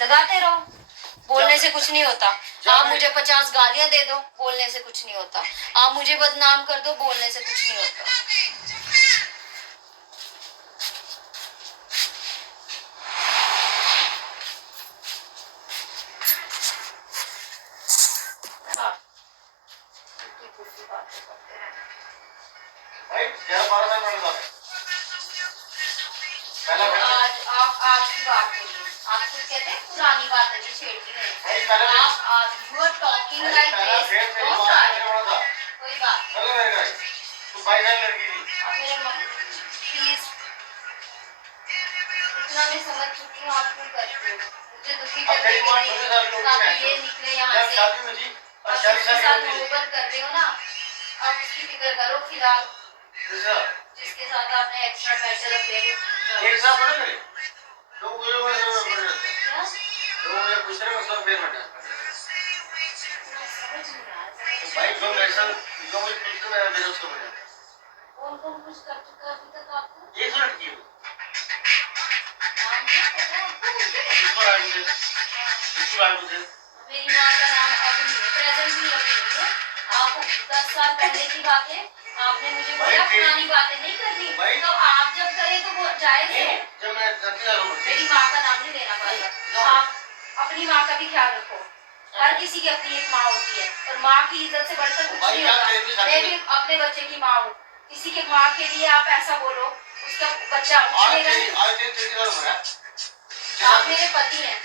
लगाते रहो। बोलने से कुछ नहीं होता। आप मुझे 50 गालियां दे दो, बोलने से कुछ नहीं होता। आप मुझे बदनाम कर दो, बोलने से कुछ नहीं होता। हाँ, उल्टी-पुल्टी बातें करते हैं। भाई 11-12 साल पहले बात है। पहला तो घर आज की बात करिए। आप कुछ कहते हैं पुरानी बातें नहीं छेड़ती भाई हैं। पहले आप यू आर टॉकिंग लाइक पहला दिस, डेढ़ से डोंट मार ट्राई। के बड़ा था। कोई बात नहीं। चलो मेरे घर तू 22 साल लड़की थी। आप मेरे प्लीज, इतना मैं समझ चुकी हूँ आप क्यों करते हो। मुझे दुखी अब करने तेरी के माँ लिए 14 साल की हो गई ताकि है। ये निकले यहाँ जब से। शादी में थी और आप 40 जिसके साल साथ की हो गई। मोहब्बत कर रहे हो ना, आप उसकी फिक्र करो फिलहाल। दूसरा जिसके साथ आपने एक्स्ट्रा मैरिटल अफेयर एक साल बड़े मेरे लोग मुझे बड़े बड़े रहते हैं। क्या लोग मुझे पूछ रहे हैं सब पेमेंट है। समझ नहीं आ रहा। भाई जो मेरे साथ जो मुझे पूछते मैं मेरे उसको बोला कौन कौन कुछ कर चुका है अभी तक आपको? एक लड़की है नाम क्या पता है आपको उनके? ईश्वर आए मुझे ईश्वर आए मुझे मेरी माँ का नाम अभी प्रेजेंटली अभी नहीं है। आप 10 साल पहले की बात है, आपने मुझे बोला पुरानी बातें नहीं करनी। तो आप जब करें तो वो जायज है। जब मैं 30 साल हो मेरी माँ का नाम नहीं लेना पड़ेगा। आप अपनी माँ का भी ख्याल रखो। हर किसी की अपनी एक माँ होती है और माँ की इज्जत से बढ़कर कुछ नहीं होता। मैं भी अपने बच्चे की माँ हूँ। किसी के माँ के लिए आप ऐसा बोलो, उसका बच्चा उठेगा नहीं। आप मेरे पति हैं।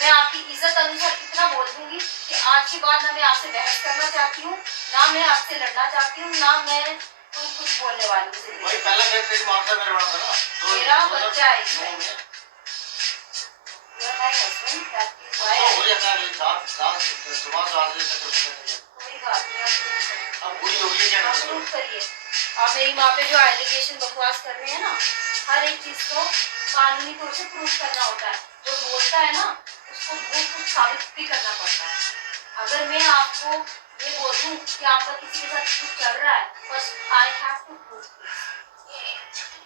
मैं आपकी इज्जत अनुसार इतना बोल दूंगी कि आज के बाद ना मैं आपसे बहस करना चाहती हूँ, ना मैं आपसे लड़ना चाहती हूँ, ना मैं कुछ बोलने वाली हूँ। भाई पहला घर तेरी माँ का मेरा बड़ा था ना। मेरा बच्चा है इसमें। में You are my husband, that is why तो हो I- जाता है रात रात सुबह से आज तक कोई बात नहीं, आप prove करिए। अब पूरी हो गई क्या आप कर prove करिए। आप मेरी माँ पे जो एलिगेशन बकवास कर रहे हैं ना, हर एक चीज को कानूनी तौर से प्रूफ करना होता है। जो बोलता है ना, उसको बहुत कुछ साबित भी करना पड़ता है। अगर मैं आपको ये बोल दूं कि आपका किसी के साथ कुछ चल रहा है, बस आई हैव टू प्रूफ।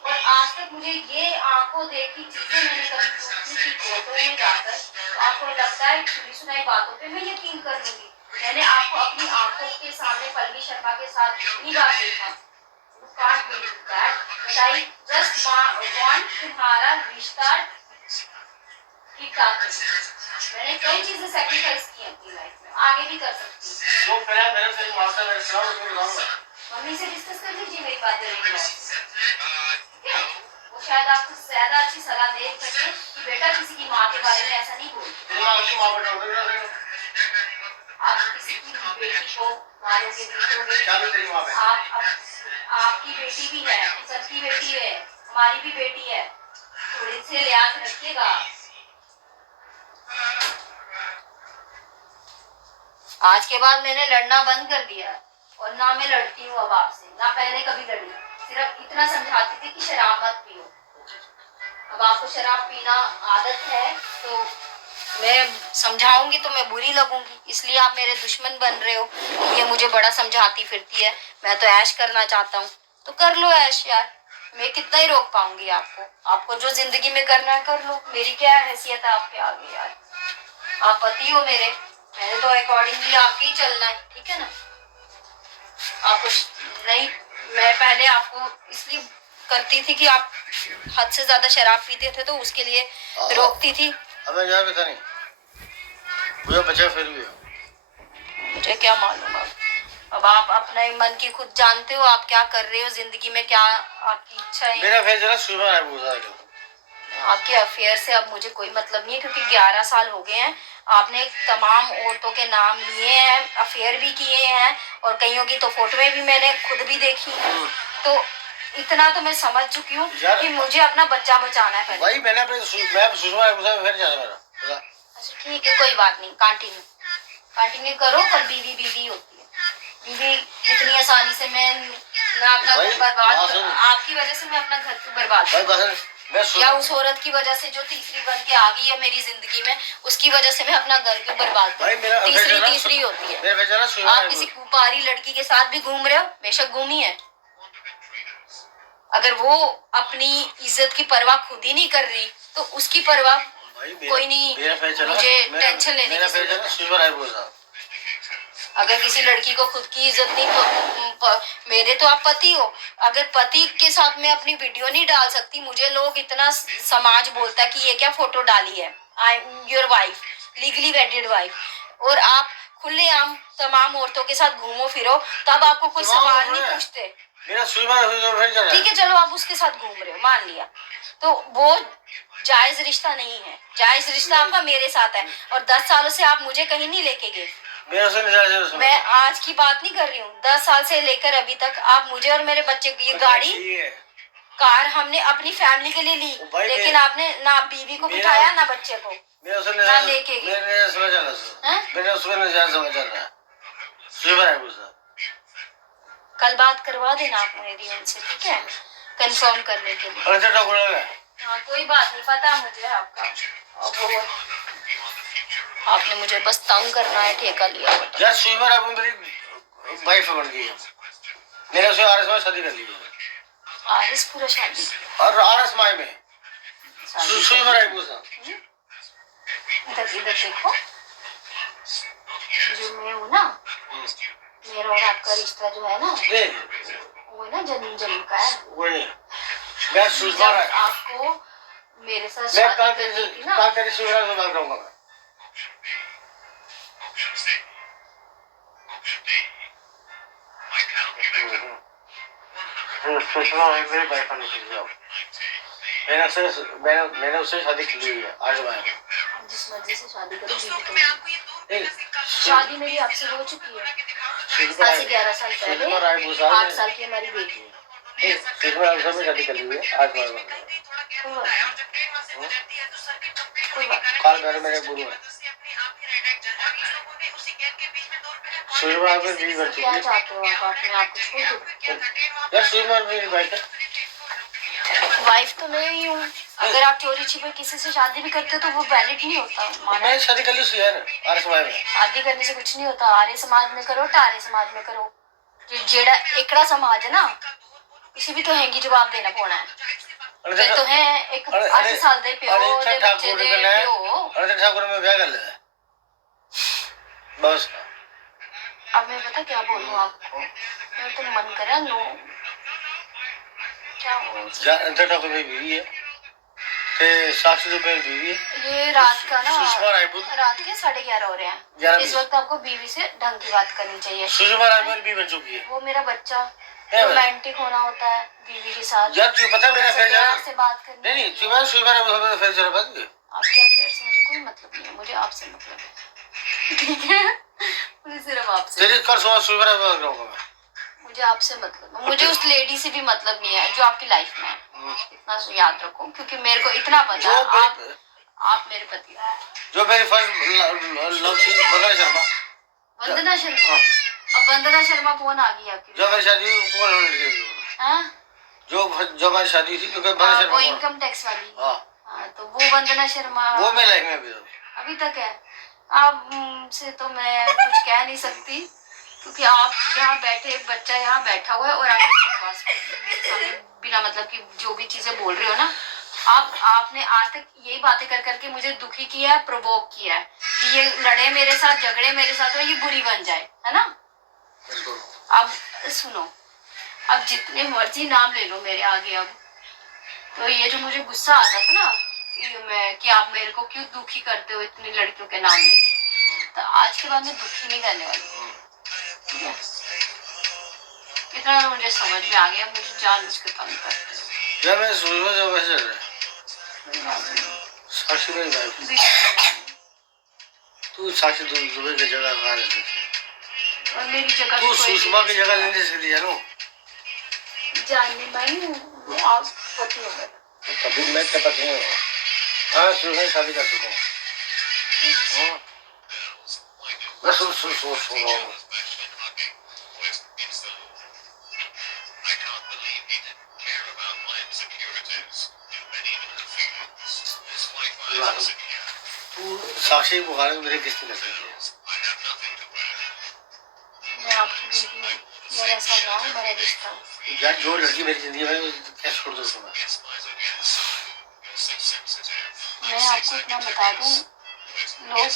और आज तक मुझे ये आंखों देखी चीजें मैंने कभी प्रूफ नहीं की फोटो में जाकर। तो आपको लगता है सुनी सुनाई बातों पे मैं यकीन कर लूंगी। मैंने आपको अपनी आंखों के सामने पल्लवी शर्मा के साथ इतनी बार देखा। You can't believe that, but I just want तुम्हारा रिश्ता ठीक ठाक रहे। मैंने कई चीजें सैक्रिफाइस की हैं अपनी लाइफ में, आगे भी कर सकती हूँ। जो पहले मेरे से मास्टर मेरे सलाह उसको बताऊंगा मम्मी से डिस्कस कर लीजिए मेरी बातें रहेंगी ठीक है? वो शायद आपको ज्यादा अच्छी सलाह दे सके कि बेटा किसी की माँ के बारे में ऐसा नहीं बोल। तेरी माँ की माँ बेटा होता है आप किसी की बेटी को मारोगे पीटोगे। क्या भी तेरी माँ है आपकी बेटी भी है, सबकी बेटी है, हमारी भी बेटी है। थोड़े से लिहाज रखिएगा। आज के बाद मैंने लड़ना बंद कर दिया है और ना मैं लड़ती हूँ अब आपसे, ना पहले कभी लड़ी। सिर्फ इतना समझाती थी कि शराब मत पियो। अब आपको शराब पीना आदत है तो मैं समझाऊंगी तो मैं बुरी लगूंगी, इसलिए आप मेरे दुश्मन बन रहे हो। ये मुझे बड़ा समझाती फिरती है। मैं तो ऐश करना चाहता हूँ तो कर लो ऐश यार, मैं कितना ही रोक पाऊंगी आपको। आपको जो जिंदगी में करना है कर लो, मेरी क्या हैसियत है आपके आगे यार। आप पति हो मेरे, मैंने तो अकॉर्डिंगली आपके ही चलना है, ठीक है ना। आपको नहीं, मैं पहले आपको इसलिए करती थी कि आप हद से ज्यादा शराब पीते थे तो उसके लिए रोकती थी। अब मैं क्या पता नहीं मुझे बचा फिर भी मुझे क्या मालूम। अब आप अपने मन की खुद जानते हो, आप क्या कर रहे हो जिंदगी में, क्या आपकी इच्छा है। मेरा फिर जरा सुबह है वो आपके अफेयर से अब मुझे कोई मतलब नहीं है, क्योंकि 11 साल हो गए हैं। आपने तमाम औरतों के नाम लिए हैं, अफेयर भी किए हैं और कईयों की तो फोटोएं भी मैंने खुद भी देखी हैं। तो इतना तो मैं समझ चुकी हूँ कि मुझे अपना बच्चा बचाना है पहले। भाई मैंने अपने मैं सुषमा फिर जाना मेरा। अच्छा ठीक है, कोई बात नहीं, कंटिन्यू करो। पर बीवी बीवी होती है। बीवी इतनी आसानी से मैं ना अपना घर बर्बाद, आपकी वजह से मैं अपना घर क्यों बर्बाद या उस औरत की वजह से जो तीसरी बन के आ गई है मेरी जिंदगी में, उसकी वजह से मैं अपना घर क्यों बर्बाद करूं। तीसरी होती है। आप किसी कुपारी लड़की के साथ भी घूम रहे हो, बेशक घूमिए। अगर वो अपनी इज्जत की परवाह खुद ही नहीं कर रही तो उसकी परवाह भाई कोई नहीं, मेरा फेस चला, मुझे टेंशन लेने मेरा की फेस जरूरत चला है। सुपर आईब्रो था। अगर किसी लड़की को खुद की इज्जत नहीं मेरे तो आप पति हो, अगर पति के साथ मैं अपनी वीडियो नहीं डाल सकती, मुझे लोग इतना समाज बोलता है कि ये क्या फोटो डाली है, आई am your wife, legally वेडेड wife, और आप खुलेआम तमाम औरतों के साथ घूमो फिरो, तब आपको कोई सवाल नहीं पूछते। मेरा सुपर ठीक है चलो, आप उसके साथ घूम रहे हो, मान लिया, तो वो जायज रिश्ता नहीं है। जायज रिश्ता आपका मेरे साथ है, और 10 सालों से आप मुझे कहीं नहीं लेके गए। मैं आज की बात नहीं कर रही हूँ, 10 साल से लेकर अभी तक आप मुझे और मेरे बच्चे की, ये गाड़ी कार हमने अपनी फैमिली के लिए ली, लेकिन आपने ना बीवी को बिठाया ना बच्चे को ना लेके गए। कल बात करवा देना आप मेरी उनसे, ठीक है, कंफर्म करने के लिए। हाँ कोई बात नहीं, पता मुझे आपका, और वो आपने मुझे बस तंग करना है, ठेका लिया यार। स्वीपर अब मेरी वाइफ बन गई है, मेरे उसे आरएस में शादी कर ली है। आरएस पूरा शादी और आरएस माई में स्वीपर है पूछा। इधर इधर देखो, जो मैं हूँ ना, मेरा और आपका रिश्ता जो है ना, वो ना जन्म जन्म का है। वही मैं स्वीपर है। आपको मेरे साथ शादी करनी थी ना, तेरी स्वीपर से बात करूंगा मैं। मेरे वाइफ मैंने उससे शादी की हुई है आज में। जिस मर्जी से शादी करो, बीवी को शादी मेरी आपसे हो चुकी है आज से 11 साल पहले, 8 साल की हमारी बेटी है। शादी कर ली है आज में। काल मेरे गुरु है। क्या चाहते हो आप अपने आप को छोड़ दो? वाइफ तो मैं ही हूँ, अगर आप चोरी छिपे किसी से शादी भी करते हो तो वो वैलिड नहीं होता। मैं शादी कर ली उससे यार, आर्य समाज में। शादी करने से कुछ नहीं होता, आर्य समाज में करो, टारे समाज में करो, जो जेड़ा एकड़ा समाज है ना, उसे भी तो हैंगी जवाब देना पौना है। फिर तो है एक 8 साल दे प्यो दे बच्चे दे प्यो। अरे ठाकुर में क्या कर ले बस। अब मैं पता क्या बोलूँ आपको, मैं तो मन करा नो, क्या बोलूं, ठाकुर में बीवी है, साक्षी तो मेरी बीवी है। ये रात का ना, सुषमा रायपुर रात के 11:30 हो रहे हैं, इस वक्त आपको बीवी से ढंग की बात करनी चाहिए। सुषमा रायपुर भी बन चुकी है। वो मेरा बच्चा, रोमांटिक होना होता है बीवी के साथ। यार तुझे पता मेरा फेर प्यार से बात करनी। नहीं सुषमा सुषमा रायपुर फेर चला बात की। आपके अफेयर से मुझे कोई मतलब नहीं है, मुझे आपसे मतलब है, ठीक है, मुझे सिर्फ आपसे। तेरी कर सुषमा रायपुर करूंगा मैं। मुझे आपसे मतलब, मुझे उस लेडी से भी मतलब नहीं है जो आपकी लाइफ में है, इतना याद रखो, क्योंकि मेरे को इतना पता है आप मेरे पति हो। जो मेरी फर्स्ट लव थी वंदना शर्मा। वंदना शर्मा, अब वंदना शर्मा कौन आ गई आपकी? जो मेरी शादी कौन जो हमारी शादी थी वो इनकम टैक्स वाली। हाँ तो वो वंदना शर्मा वो मेरी लाइफ में अभी तक है। आप से तो मैं कुछ कह नहीं सकती, क्योंकि आप यहाँ बैठे, बच्चा यहाँ बैठा हुआ है और आप बकवास मेरे सामने बिना मतलब कि जो भी चीजें बोल रहे हो ना, आपने आज तक यही बातें कर करके मुझे दुखी किया है, प्रोवोक किया है कि ये लड़े मेरे साथ, झगड़े मेरे साथ और ये बुरी बन जाए, है ना। अब सुनो, अब जितने मर्जी नाम ले लो मेरे आगे, अब तो ये जो मुझे गुस्सा आता था ना मैं कि आप मेरे को क्यों दुखी करते हो इतनी लड़कियों के नाम लेके, तो आज के बाद मैं दुखी नहीं करने वाली, ठीक है। इतना मुझे समझ में आ गया, मुझे जानबूझ के तंग करते हो। जब मैं सुबह जब ऐसे साक्षी मेरी वाइफ, तू साक्षी तू सुबह की जगह कहाँ रहती थी? और मेरी जगह तू सुषमा की जगह लेने से दिया ना, जानने मैं वो आप पति हो गए। कभी मैं क्या पति हूँ? हाँ सुबह शादी कर चुका हूँ। मैं सोच रहा हूँ साक्षी बुखार मेरे किसने कर सकती है? मैं आपकी बीवी हूँ, मेरा ऐसा गाँव मेरा रिश्ता। यार जो लड़की मेरी जिंदगी में क्या छोड़ दो तुम्हें? मैं आपको इतना बता दूं, लोग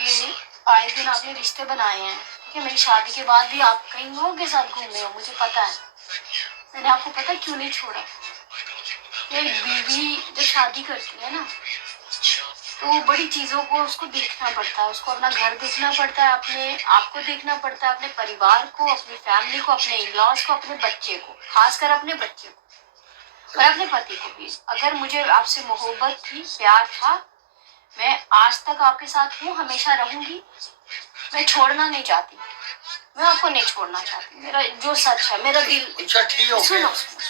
ये आए दिन आपने रिश्ते बनाए हैं, ठीक है। मेरी शादी के बाद भी आप कई लोगों के साथ घूमे हो, मुझे पता है। मैंने आपको पता है क्यों नहीं छोड़ा। एक बीवी जब शादी करती है ना, तो बड़ी चीजों को उसको देखना पड़ता है, उसको अपना घर देखना पड़ता है, अपने आपको देखना पड़ता है, अपने परिवार को, अपनी फैमिली को, अपने इन-लॉज को, अपने बच्चे को, खासकर अपने बच्चे को और अपने पति को भी। अगर मुझे आपसे मोहब्बत थी, प्यार था, मैं आज तक आपके साथ हूँ, हमेशा रहूंगी। मैं छोड़ना नहीं चाहती, मैं आपको नहीं छोड़ना चाहती। मेरा जो सच है, मेरा दिल, अच्छा ठीक है, सुनो ओके। सुनो सुनो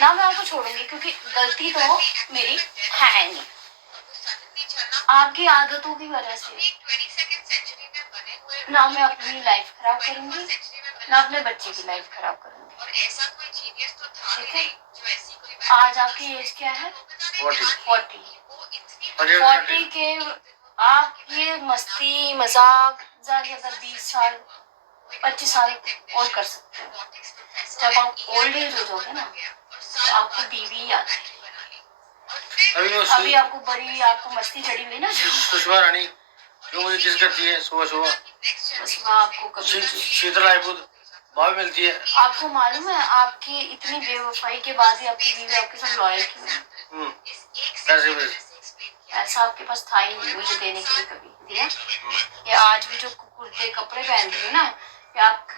ना, मैं आपको छोड़ूंगी क्योंकि गलती तो मेरी है नहीं, आपकी आदतों की वजह से। ना मैं अपनी लाइफ खराब करूंगी, ना अपने बच्चे की लाइफ खराब करूंगी, ठीक है। आज आपकी एज क्या है? 40 के आप ये मस्ती मजाक ज्यादा 20 साल 25 साल और कर सकते हो। जब आप ओल्ड एज हो जाओगे ना, तो आपको बीवी याद है। अभी आपको मस्ती चढ़ी हुई ना, सुषमा रानी जो मुझे किस करती है सुबह सुबह, सुबह आपको कभी शीतल रायपुर भाव मिलती है। आपको मालूम है, आपकी इतनी बेवफाई के बाद भी आपकी बीवी आपके साथ लॉयल क्यों है? ऐसा आपके पास था ही नहीं मुझे देने के लिए, कभी दिया? या आज भी जो कुर्ते कपड़े पहन रही है ना, या आप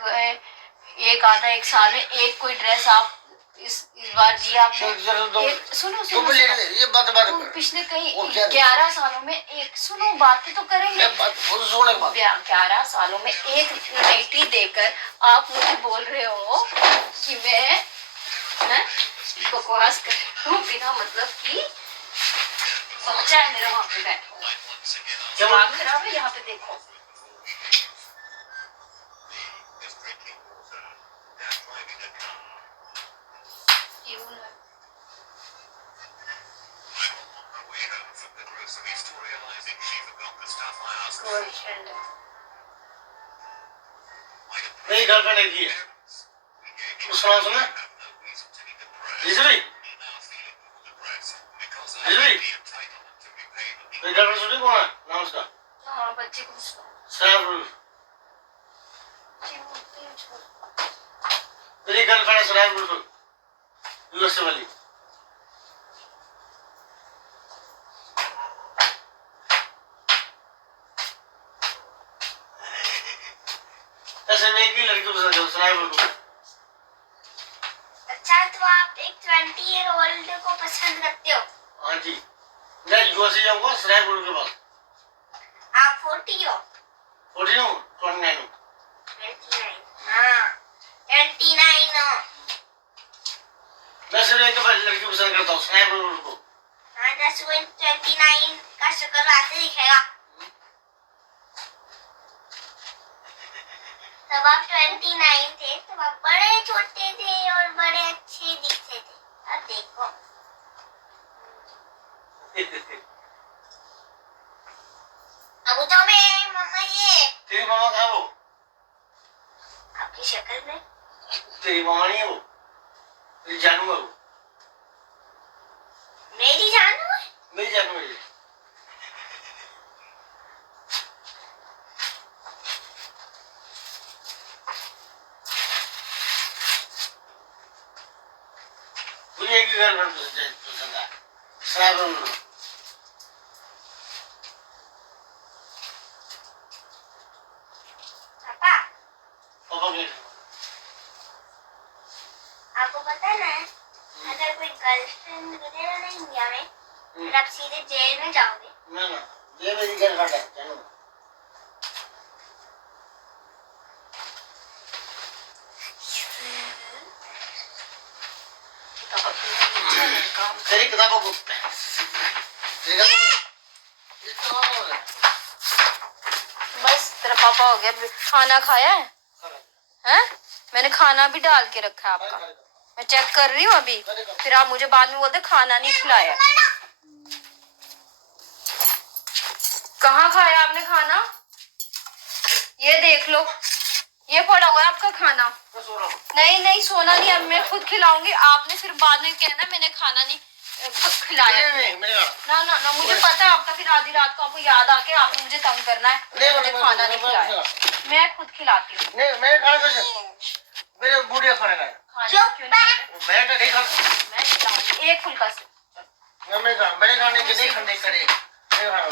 एक आधा एक साल में एक कोई ड्रेस आप इस बार दिया आपने? सुनो ये बात तो पिछले कई 11 सालों में एक, सुनो बातें तो करेंगे। 11 सालों में एक नाइटी देकर आप मुझे बोल रहे हो कि मैं बकवास कर रही हूँ बिना मतलब की। बच्चा है मेरा वहाँ पे बैठा हुआ, दिमाग खराब है। यहाँ पे देखो, मेरी गर्लफ्रेंड एक ही है, उसका नाम सुना? रिजवी मेरी गर्लफ्रेंड सुनी कौन है नाम उसका? हाँ बच्चे को सराब। मेरी गर्लफ्रेंड है सराब बिल्कुल, यूएसए वाली। ऐसे में एक ही लड़की पसंद है, सराब बिल्कुल। अच्छा तो आप एक 20 ईयर ओल्ड को पसंद करते हो? हाँ जी, मैं यूएसए जाऊंगा सराब बिल्कुल के पास। आप 40 हो? 40 हूँ, 29 हूँ। 29, हाँ 29 हो। मैं सिर्फ एक लड़की पसंद करता हूँ, सराब बिल्कुल को। हाँ 29 का शक्ल ऐसे दिखेगा। तब आप 29 थे, तब आप बड़े छोटे थे और बड़े अच्छे दिखते थे। अब देखो अब तो मैं मम्मा ये तेरी मामा कहाँ वो? आपकी शक्ल में। तेरी मामा नहीं है वो, तेरी जानू है वो। मेरी जानू है? मेरी जानू है ये। मुझे एक ही गर्लफ्रेंड पसंद है, सराब बिल्कुल। पापा पापा के आपको पता है ना, अगर कोई गर्लफ्रेंड मिलेगा ना इंडिया में, फिर आप सीधे जेल में जाओगे। ना ना, ये मेरी गर्लफ्रेंड है जानू। तेरी किताबों को बस तेरा पापा हो गया। खाना खाया है? हैं? मैंने खाना भी डाल के रखा है आपका, मैं चेक कर रही हूँ अभी। फिर आप मुझे बाद में बोलते खाना नहीं खिलाया। कहाँ खाया आपने खाना? ये देख लो, ये पड़ा हुआ है आपका खाना। नहीं नहीं सोना नहीं, अब मैं खुद खिलाऊंगी। आपने फिर बाद में कहना मैंने खाना नहीं। खिलाया। नहीं मेरे खाना ना ना ना, मुझे पता है आपका, फिर आधी रात को आपको याद आके आपने मुझे तंग करना है, मुझे खाना नहीं खिलाया। मैं खुद खिलाती हूँ। नहीं मेरे खाने कैसे, मेरे बूढ़िया खाने का खाने क्यों नहीं? मैं तो नहीं खा, मैं खिलाऊंगी एक फुल्का से। मेरे खाने की नहीं खंडे करे मेरे खाना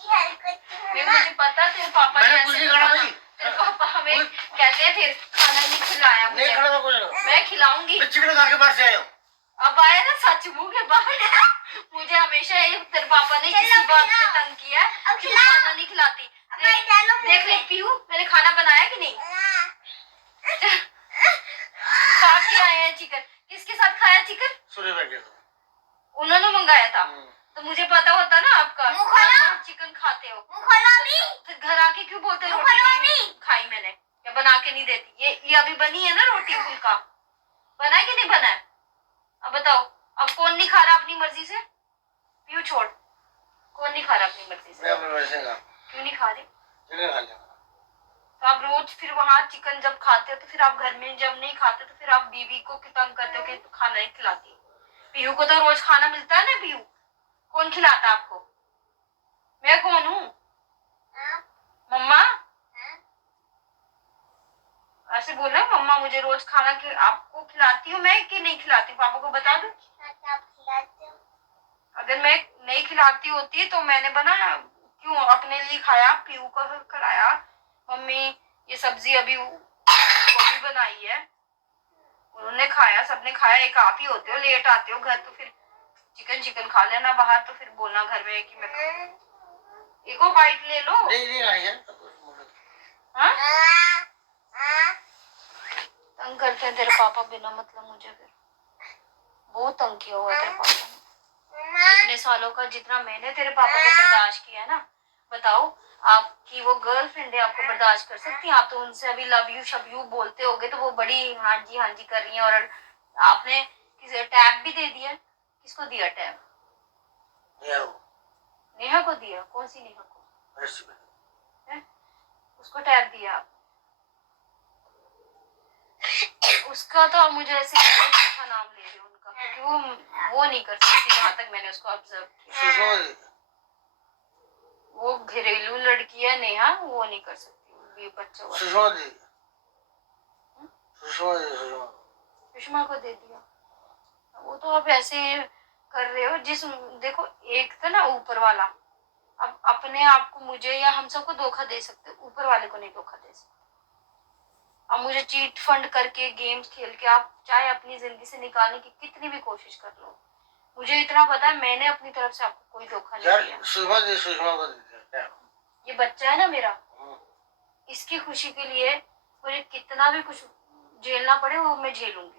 मुझे पता तेरे पापा ने मैंने ऐसे कुछ नहीं खाना खाना- भाई। तेरे पापा हमें कहते हैं फिर खाना नहीं खिलाया नहीं मुझे। खाना कुछ मैं खिलाऊंगी। मैं चिकन खा के बाहर से आया हूँ। अब आया ना सच मुंह के बाहर। मुझे हमेशा ये तेरे पापा ने किसी बात पे तंग किया है कि तू खाना नहीं खिलाती। देख ले पीयू, मैंने खाना बनाया कि नहीं? खा के आए हैं चिकन। किसके साथ खाया चिकन? सूर्य बैठ गया उन्होंने मंगाया था। तो मुझे पता होता ना आपका, आप बहुत चिकन खाते हो। फिर घर आके क्यों बोलते हो रोटी नहीं खाई मैंने, या बना के नहीं देती? ये अभी बनी है ना रोटी फुल्का, बना है कि नहीं बना है? अब बताओ, अब कौन नहीं खा रहा अपनी मर्जी से? पीयू छोड़, कौन नहीं खा रहा अपनी मर्जी से? मैं अपने वैसे का क्यों नहीं खा रहे? चिकन खा लिया। तो आप रोज फिर वहाँ चिकन जब खाते हो तो फिर आप घर में जब नहीं खाते तो फिर आप बीवी को तंग करते हो कि तू खाना नहीं खिलाती। पीयू को तो रोज खाना मिलता है ना। पीयू कौन खिलाता आपको? मैं कौन हूँ? मम्मा ऐसे बोला, मम्मा मुझे रोज खाना आपको खिलाती हूँ मैं कि नहीं खिलाती? पापा को बता दो। अगर मैं नहीं खिलाती होती तो मैंने बनाया क्यों? अपने लिए खाया, पीयू को खिलाया। मम्मी ये सब्जी अभी गोभी बनाई है, उन्होंने खाया, सबने खाया। एक आप ही होते हो लेट आते हो घर, तो फिर चिकन खा लेना बाहर, तो फिर बोलना घर में कि मैं एक और बाइट ले लो। नहीं आई है। हाँ? तंग करते हैं तेरे पापा बिना मतलब मुझे, फिर बहुत तंग किया हुआ तेरे पापा ने इतने सालों का। जितना मैंने तेरे पापा को बर्दाश्त किया है ना, बताओ आपकी वो गर्लफ्रेंड है, आपको बर्दाश्त कर सकती है? आप तो उनसे अभी लव यू शब यू बोलते होगे तो वो बड़ी हाँ जी कर रही है। और आपने किसी टैब भी दे दिया। किसको दिया टैब? नेहा को दिया। कौन सी नेहा को? उसको टैब दिया आप? उसका तो आप मुझे ऐसे झूठा नाम ले रहे हो उनका, क्योंकि वो नहीं कर सकती जहां तक मैंने उसको ऑब्जर्व किया। वो घरेलू लड़की है नेहा, वो नहीं कर सकती। ये बच्चा सुषमा को दे दिया। वो तो आप ऐसे कर रहे हो जिस, देखो एक था ना ऊपर वाला, अब अपने आप को मुझे या हम सबको धोखा दे सकते, ऊपर वाले को नहीं धोखा दे सकते। अब मुझे चीट फंड करके गेम्स खेल के आप चाहे अपनी जिंदगी से निकालने की कितनी भी कोशिश कर लो, मुझे इतना पता है मैंने अपनी तरफ से आपको कोई धोखा नहीं दिया। सुषमा को ये बच्चा है ना मेरा, इसकी खुशी के लिए मुझे कितना भी कुछ झेलना पड़े वो मैं झेलूंगी।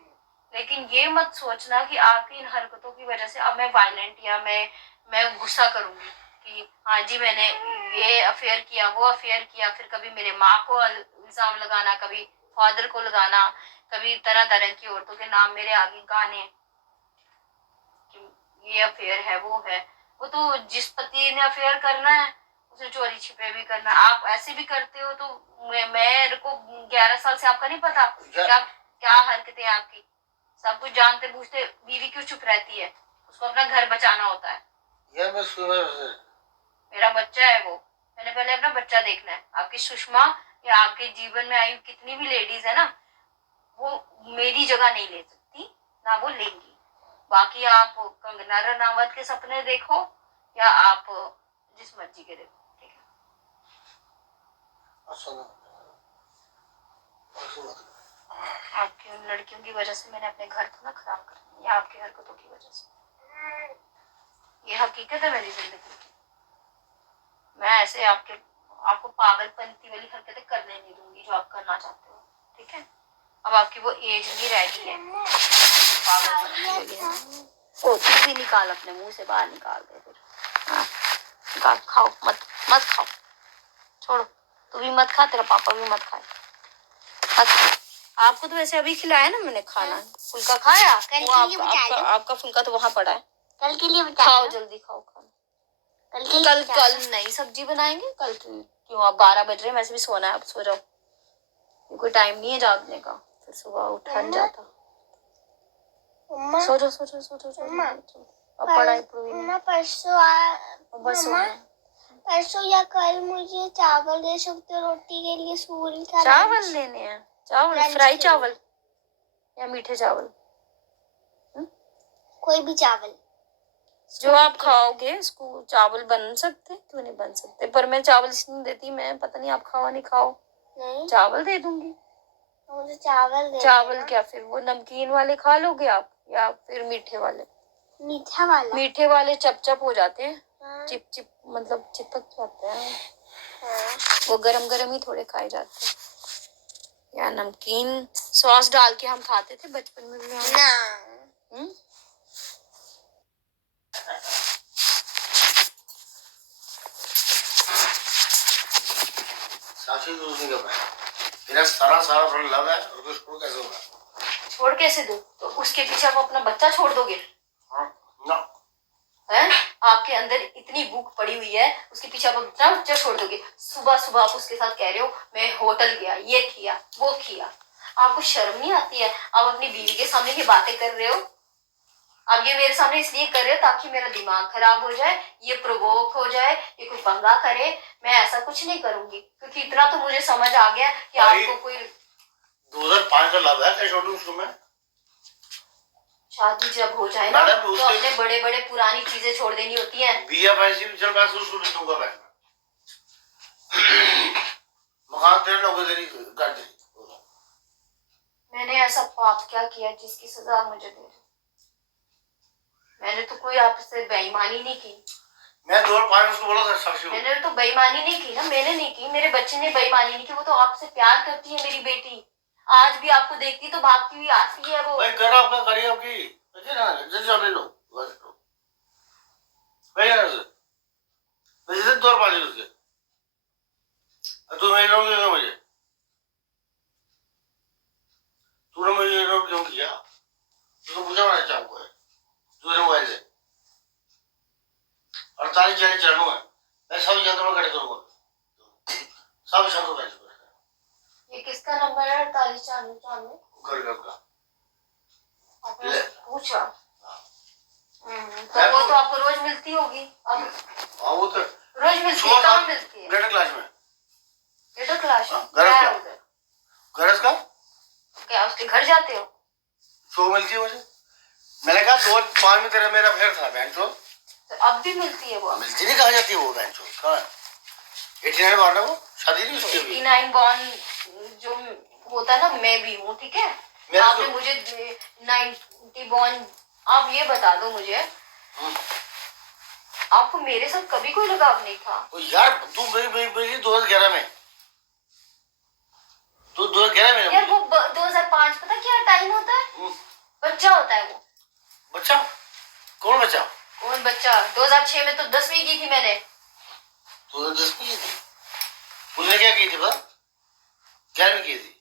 लेकिन ये मत सोचना कि आपकी इन हरकतों की वजह से अब मैं वायलेंट या मैं गुस्सा करूंगी कि हाँ जी मैंने ये अफेयर किया, वो अफेयर किया। फिर कभी मेरे माँ को इल्जाम लगाना, कभी फादर को लगाना, कभी तरह तरह की औरतों के नाम मेरे आगे गाने कि ये अफेयर है वो है। वो तो जिस पति ने अफेयर करना है उसे चोरी छिपे भी करना। आप ऐसे भी करते हो तो मेरे को 11 साल से आपका नहीं पता क्या हरकतें आपकी, सब कुछ जानते बूझते बीवी क्यों चुप रहती है? उसको अपना घर बचाना होता है। मेरा बच्चा है वो, मैंने पहले अपना बच्चा देखना है। आपकी सुषमा या आपके जीवन में आई कितनी भी लेडीज है ना, वो मेरी जगह नहीं ले सकती, ना वो लेंगी। बाकी आप कंगना रनावत के सपने देखो या आप जिस मर्जी के देखो, ठीक है? आपकी उन लड़कियों की वजह से मैंने अपने घर को ना खराब कर दिया, या आपकी हरकतों की वजह से। ये हकीकत है मेरी जिंदगी की। मैं ऐसे आपको पागलपंती वाली हरकतें करने नहीं दूंगी जो आप करना चाहते हो, ठीक है? अब आपकी वो एज नहीं रह गई है पागलपंती वाली। ओ तू भी निकाल, अपने मुंह से बाहर निकाल दे फिर। हाँ निकाल, खाओ मत खाओ, छोड़ो। तू भी मत खा, तेरा पापा भी मत खाए। आपको तो वैसे अभी खिलाया ना मैंने खाना, फुल्का खाया। आपका फुल्का तो वहां पड़ा है, कल के लिए खाओ, जल्दी खाओ खाना। कल नहीं सब्जी बनाएंगे कल। क्यों आप 12 बज रहे हैं, वैसे भी सोना है, आप सो जाओ। कोई टाइम नहीं है जागने का, फिर सुबह उठा नहीं जाता। सो जाओ। अब पढ़ाई पूरी नहीं। बस परसों या कल मुझे चावल दे सकते हो रोटी के लिए स्कूल का। चावल लेने हैं? चावल लंच फ्राई के चावल या मीठे चावल? कोई भी चावल जो आप खाओगे। स्कूल चावल बन सकते? क्यों नहीं बन सकते? पर मैं चावल इसलिए देती, मैं पता नहीं आप खाओ नहीं खाओ, नहीं चावल दे दूंगी। मुझे चावल दे चावल देना। क्या फिर वो नमकीन वाले खा लोगे आप, या फिर मीठे वाले? मीठा वाला। मीठे वाले चप हो जाते हैं। हाँ। चिप मतलब चिपक जाते हैं। हाँ। वो गरम गरम ही थोड़े खाए जाते हैं। या नमकीन सॉस डाल के हम खाते थे बचपन में भी हम। ना साक्षी तो उसने क्या पाया? मेरा सारा फ्रेंड लव है और तो छोड़ कैसे होगा? छोड़ कैसे दो? तो उसके पीछे आप अपना बच्चा छोड़ दोगे? हाँ ना हैं? आपके अंदर इतनी भूख पड़ी हुई है, उसके पीछे आप अपना बच्चा छोड़ दोगे? सुबह सुबह आप उसके साथ कह रहे हो मैं होटल गया, ये किया वो किया। आपको शर्म नहीं आती है? आप अपनी बीवी के सामने ये बातें कर रहे हो। अब ये मेरे सामने इसलिए कर रहे हो ताकि मेरा दिमाग खराब हो जाए, ये प्रोवोक हो जाए, ये कोई पंगा करे। मैं ऐसा कुछ नहीं करूंगी, क्योंकि इतना तो मुझे समझ आ गया कि आपको कोई 2005 का लव है। क्या छोड़ दूं उसको मैं? शादी जब हो जाए ना मैडम, तो उसके- अपने बड़े बड़े पुरानी चीजें छोड़ देनी होती हैं। बिया पैसे भी चल मैं उसको नहीं दूंगा मैं। मकान तेरे लोगों तेरी कर दे। मैंने ऐसा पाप क्या किया जिसकी सजा मुझे दे रहे? मैंने तो कोई आपसे बेईमानी नहीं की। मैं 2005 उसको बोला था साक्षी को। मैंने तो बेईमानी नहीं की ना, मैंने नहीं की, मेरे बच्चे ने बेईमानी नहीं की। वो तो आपसे प्यार करती है मेरी बेटी। आज भी आपको देखती तो भागती हुई आती है वो। भाई कर आपका करिए आपकी अच्छे ना जैसे आप ले लो बस भैया ना सर वैसे 2005 उसके तू मेरे रोक क्यों मुझे? तूने मुझे रोक क्यों किया? तूने पूछा मैंने चाहूँ को है तूने मोबाइल से 48 जाने चरणों है मैं सब यंत्र में कट करूंगा सब शब्दों में ये किसका नंबर है? 48 कर का आपने पूछा? तो वो तो आपको रोज मिलती होगी। अब हाँ वो तो रोज मिलती है? कहाँ मिलती है? ग्रेटर क्लास में गेटो क्लास में? गरज क्या का। है उधर? गरज का क्या उसके घर जाते हो? शो मिलती है मुझे। मैंने कहा 2005 में तेरा मेरा फेयर था बैंक शो। तो अब भी मिलती है वो? मिलती नहीं कहाँ जाती है वो बैंक शो कहाँ 89 बॉन्ड है वो शादी नहीं उसकी अभी 89 बॉन्ड जो होता है ना, मैं भी हूँ, ठीक है। आपने मुझे 90 बॉन्ड, आप ये बता दो मुझे, आपको मेरे साथ कभी कोई लगाव नहीं था? ओ यार तू मेरी 2011 में तू 2011 में यार वो 2005 पता क्या टाइम होता है? बच्चा होता है वो। बच्चा कौन बच्चा? कौन बच्चा? 2006 में तो 10वीं की थी मैंने। तूने 10 की थी उसने क्या की थी पता? 11वीं की थी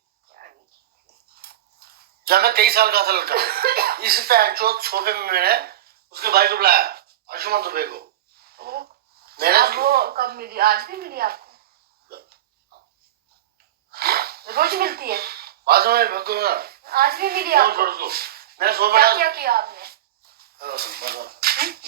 जब मैं 23 साल का था लड़का। इस पैंट सोफे में मैंने उसके भाई को बुलाया अंशुमन दुबे को। मैंने अब वो कब मिली? आज भी मिली आपको? रोज मिलती है? बाद में भगवान आज भी मिली छोड़ आपको? उसको मैंने सोफे क्या डाल क्या किया आपने?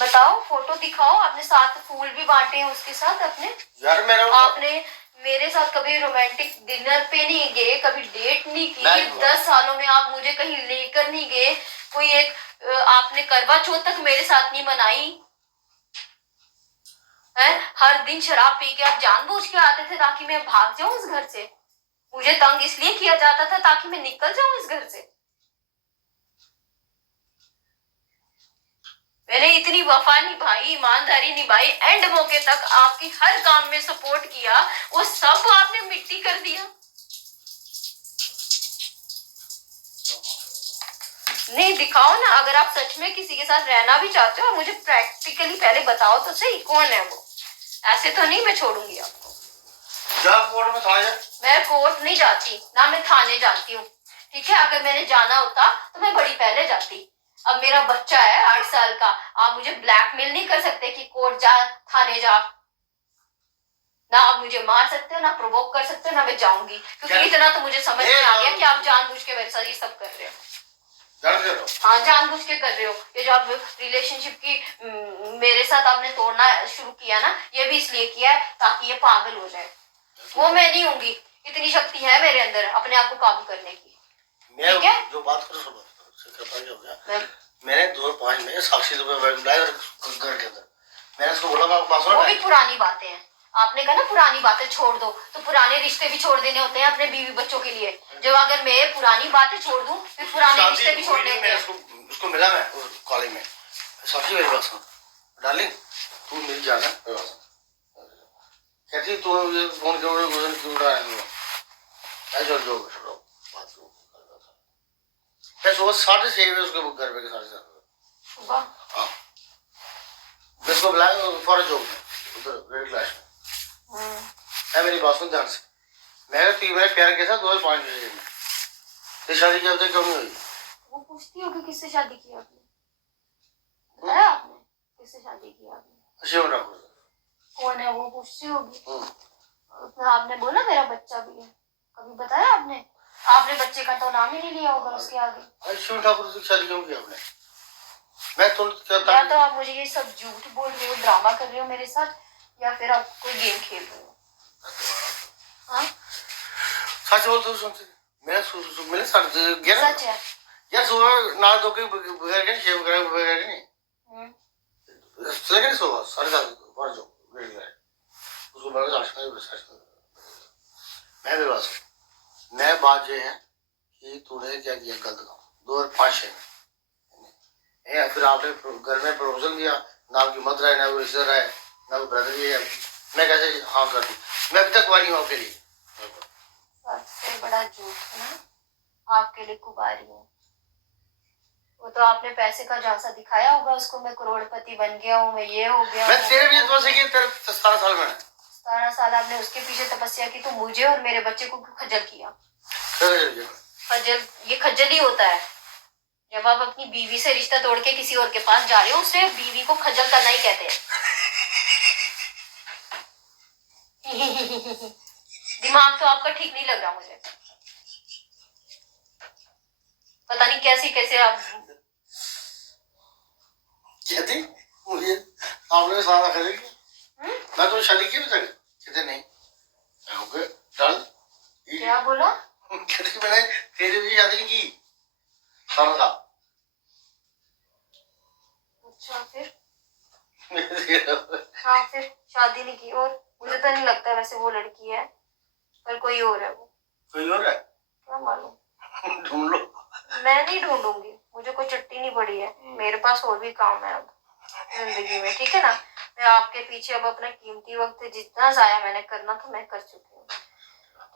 बताओ, फोटो दिखाओ। आपने साथ फूल भी बांटे हैं उसके साथ अपने? यार मेरा आपने मेरे साथ कभी रोमांटिक डिनर पे नहीं गए, कभी डेट नहीं की। 10 सालों में आप मुझे कहीं लेकर नहीं गए। कोई एक आपने करवा चौथ तक मेरे साथ नहीं मनाई है। हर दिन शराब पी के आप जानबूझ के आते थे ताकि मैं भाग जाऊं उस घर से। मुझे तंग इसलिए किया जाता था ताकि मैं निकल जाऊं इस घर से। मैंने इतनी वफा निभाई, ईमानदारी निभाई, एंड मौके तक आपकी हर काम में सपोर्ट किया, वो सब आपने मिट्टी कर दिया। नहीं दिखाओ ना, अगर आप सच में किसी के साथ रहना भी चाहते हो मुझे प्रैक्टिकली पहले बताओ तो सही कौन है वो। ऐसे तो नहीं मैं छोड़ूंगी आपको। जा कोर्ट में था जा। मैं कोर्ट नहीं जाती ना, मैं थाने जाती हूँ, ठीक है। अगर मैंने जाना होता तो मैं बड़ी पहले जाती। अब मेरा बच्चा है 8 साल का, आप मुझे ब्लैकमेल नहीं कर सकते कि कोर्ट जा थाने जा। ना आप मुझे मार सकते हो, ना प्रोवोक कर सकते हो, ना मैं जाऊंगी, क्योंकि क्या? इतना तो मुझे समझ में आ गया कि आप जानबूझ के मेरे साथ ये सब कर रहे हो। जान दे दो। हाँ, जानबूझ के कर रहे हो। ये जो आप रिलेशनशिप की मेरे साथ आपने तोड़ना शुरू किया ना, ये भी इसलिए किया है ताकि ये पागल हो जाए। वो मैं नहीं होंगी, इतनी शक्ति है मेरे अंदर अपने आप को काबू करने की। मैं ठीक है? जो बात करो सब बात करो, क्या हो गया? मैंने 2005 में साक्षी से बुलाया घर के अंदर, मैंने उसको बोला मैं बात सुनो। वो भी पुरानी बातें हैं। आपने कहा ना पुरानी बातें छोड़ दो, तो पुराने रिश्ते भी छोड़ देने होते हैं अपने बीवी बच्चों के लिए। जब अगर मैं पुरानी बातें छोड़ दूं, फिर पुराने रिश्ते भी छोड़ने होते हैं। उसको मिला मैं कॉलेज में, साक्षी मेरी बात सुन डार्लिंग, तू मिल जाना, कहती तू फोन क्यों उड़ा रही हो? ऐसा जो बात करो। मैं सुबह 6:30 बजे उसके घर पे 7:30 सुबह। हाँ, मैं उसको बुलाया फॉर जॉब में उधर ग्रेड क्लास में। है मेरी बात सुन ध्यान से, मैंने प्यार किया था 2005 में, तो शादी की अब तक क्यों नहीं हुई? वो पूछती होगी किससे शादी की आपने, बताया आपने किससे शादी की आपने? शिव ठाकुर। कौन है वो, पूछती होगी। तो आपने बोला मेरा बच्चा भी है, कभी बताया आपने? आपने बच्चे का तो नाम ही नहीं लिया होगा उसके आगे। शिव ठाकुर से शादी क्यों की आपने? मैं तो या तो आप मुझे ये सब झूठ बोल रहे हो, ड्रामा कर रहे हो मेरे साथ, या फिर आप कोई गेम खेल रहे हो। हाँ, सच बोल तो सुनते मैंने सच है। यार सुबह ना धो के बगैर के शेव करा बगैर के नहीं लेकिन सुबह 7:30 पर जो रेडी है उसको बड़ा रास्ता है सच मैं भी बस मैं बात ये है कि तूने क्या किया गलत काम 2005 में है, फिर आपने घर में प्रपोजल दिया ना, आपकी मदर है ना वो रिश्तेदार है ना वो ब्रदर है, मैं कैसे हाँ कर दूं? मैं अभी तक कुंवारी हूँ आपके लिए। सबसे बड़ा झूठ है ना, आपके लिए कुंवारी हूँ। वो तो आपने पैसे का झांसा दिखाया होगा उसको, मैं करोड़पति बन गया हूँ, मैं ये हो गया हूँ। मैं तेरे लिए तो से तेरे 17 साल में 17 साल आपने उसके पीछे तपस्या की, तो मुझे और मेरे बच्चे को क्यों खज्जल किया? खज्जल, ये खज्जल ही होता है जब आप अपनी बीवी से रिश्ता तोड़ के किसी और के पास जा रहे हो, उसे बीवी को खज्जल करना ही कहते हैं। दिमाग तो आपका ठीक नहीं लग रहा मुझे, पता नहीं कैसे कैसे आप कहती मुझे आपने सारा करेगी। मैं तो शादी की भी तक कहते नहीं ओके डन। क्या बोला? कहती मैंने तेरे भी शादी नहीं की सारा था। अच्छा फिर हाँ, फिर शादी नहीं की, और मुझे तो नहीं लगता वैसे वो लड़की है, पर कोई और है वो। कोई और है क्या मालूम, ढूंढ लो। मैं नहीं ढूंढूंगी, मुझे कोई चिट्ठी नहीं पड़ी है, मेरे पास और भी काम है अब जिंदगी में, ठीक है ना? मैं आपके पीछे अब अपना कीमती वक्त जितना जाया मैंने करना था मैं कर चुकी हूँ,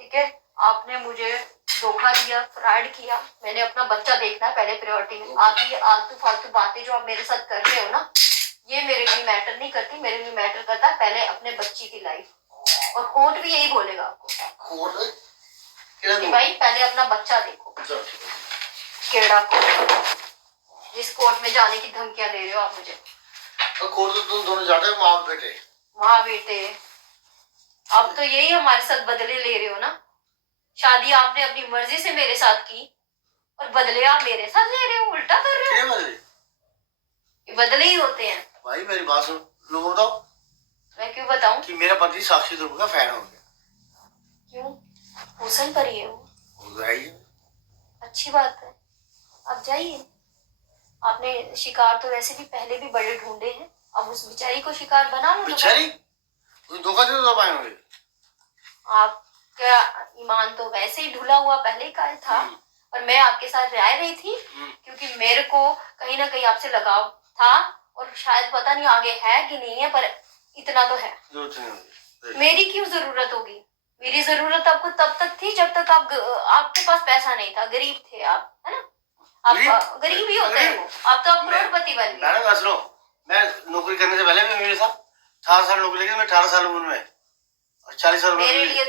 ठीक है? आपने मुझे धोखा दिया, फ्रॉड किया, मैंने अपना बच्चा देखना पहले प्रायोरिटी में। आपकी आलतू फालतू बातें जो आप मेरे साथ कर रहे हो ना, ये मेरे लिए मैटर नहीं करती, मेरे लिए मैटर करता है पहले अपने बच्ची की लाइफ, और कोर्ट भी यही बोलेगा आपको कि भाई पहले अपना बच्चा देखो। केड़ा कोर्ट, जिस कोर्ट में जाने की धमकियां दे रहे हो आप मुझे। कोर्ट तो तुम दोनों जाते हो माँ बेटे। माँ बेटे, अब तो यही हमारे साथ बदले ले रहे हो ना। शादी आपने अपनी मर्जी से मेरे साथ की और बदले आप मेरे साथ ले रहे हो, उल्टा कर रहे हो। ये बदले ही होते हैं। भाई मेरी बात सुन, लोगों बताओ। मैं क्यों बताऊं कि मेरा पति साक्षी दुबे का फैन हो गया। क्यों? हुसन पर ही है वो। अच्छी बात है, आप जाइए। आपने शिकार तो वैसे भी पहले भी बड़े ढूंढे हैं, अब उस बेचारी को शिकार बना लो। बेचारी धोखा दे दो पाए होंगे। आपका ईमान तो वैसे ही ढुला हुआ पहले का था, और मैं आपके साथ रह रही थी क्योंकि मेरे को कहीं ना कहीं आपसे लगाव था, और शायद पता नहीं आगे है कि नहीं है, पर इतना तो है। मेरी क्यों जरूरत होगी? मेरी जरूरत आपको तब तक थी जब तक आपके पास पैसा नहीं था, गरीब थे आप, है ना? आप गरीब ही होते हैं वो, अब तो आप करोड़पति बन गए। मैं नौकरी करने से पहले भी मेरे साथ 18 साल नौकरी लगी, मैं 18 साल उम्र में 40 साल मेरे लिए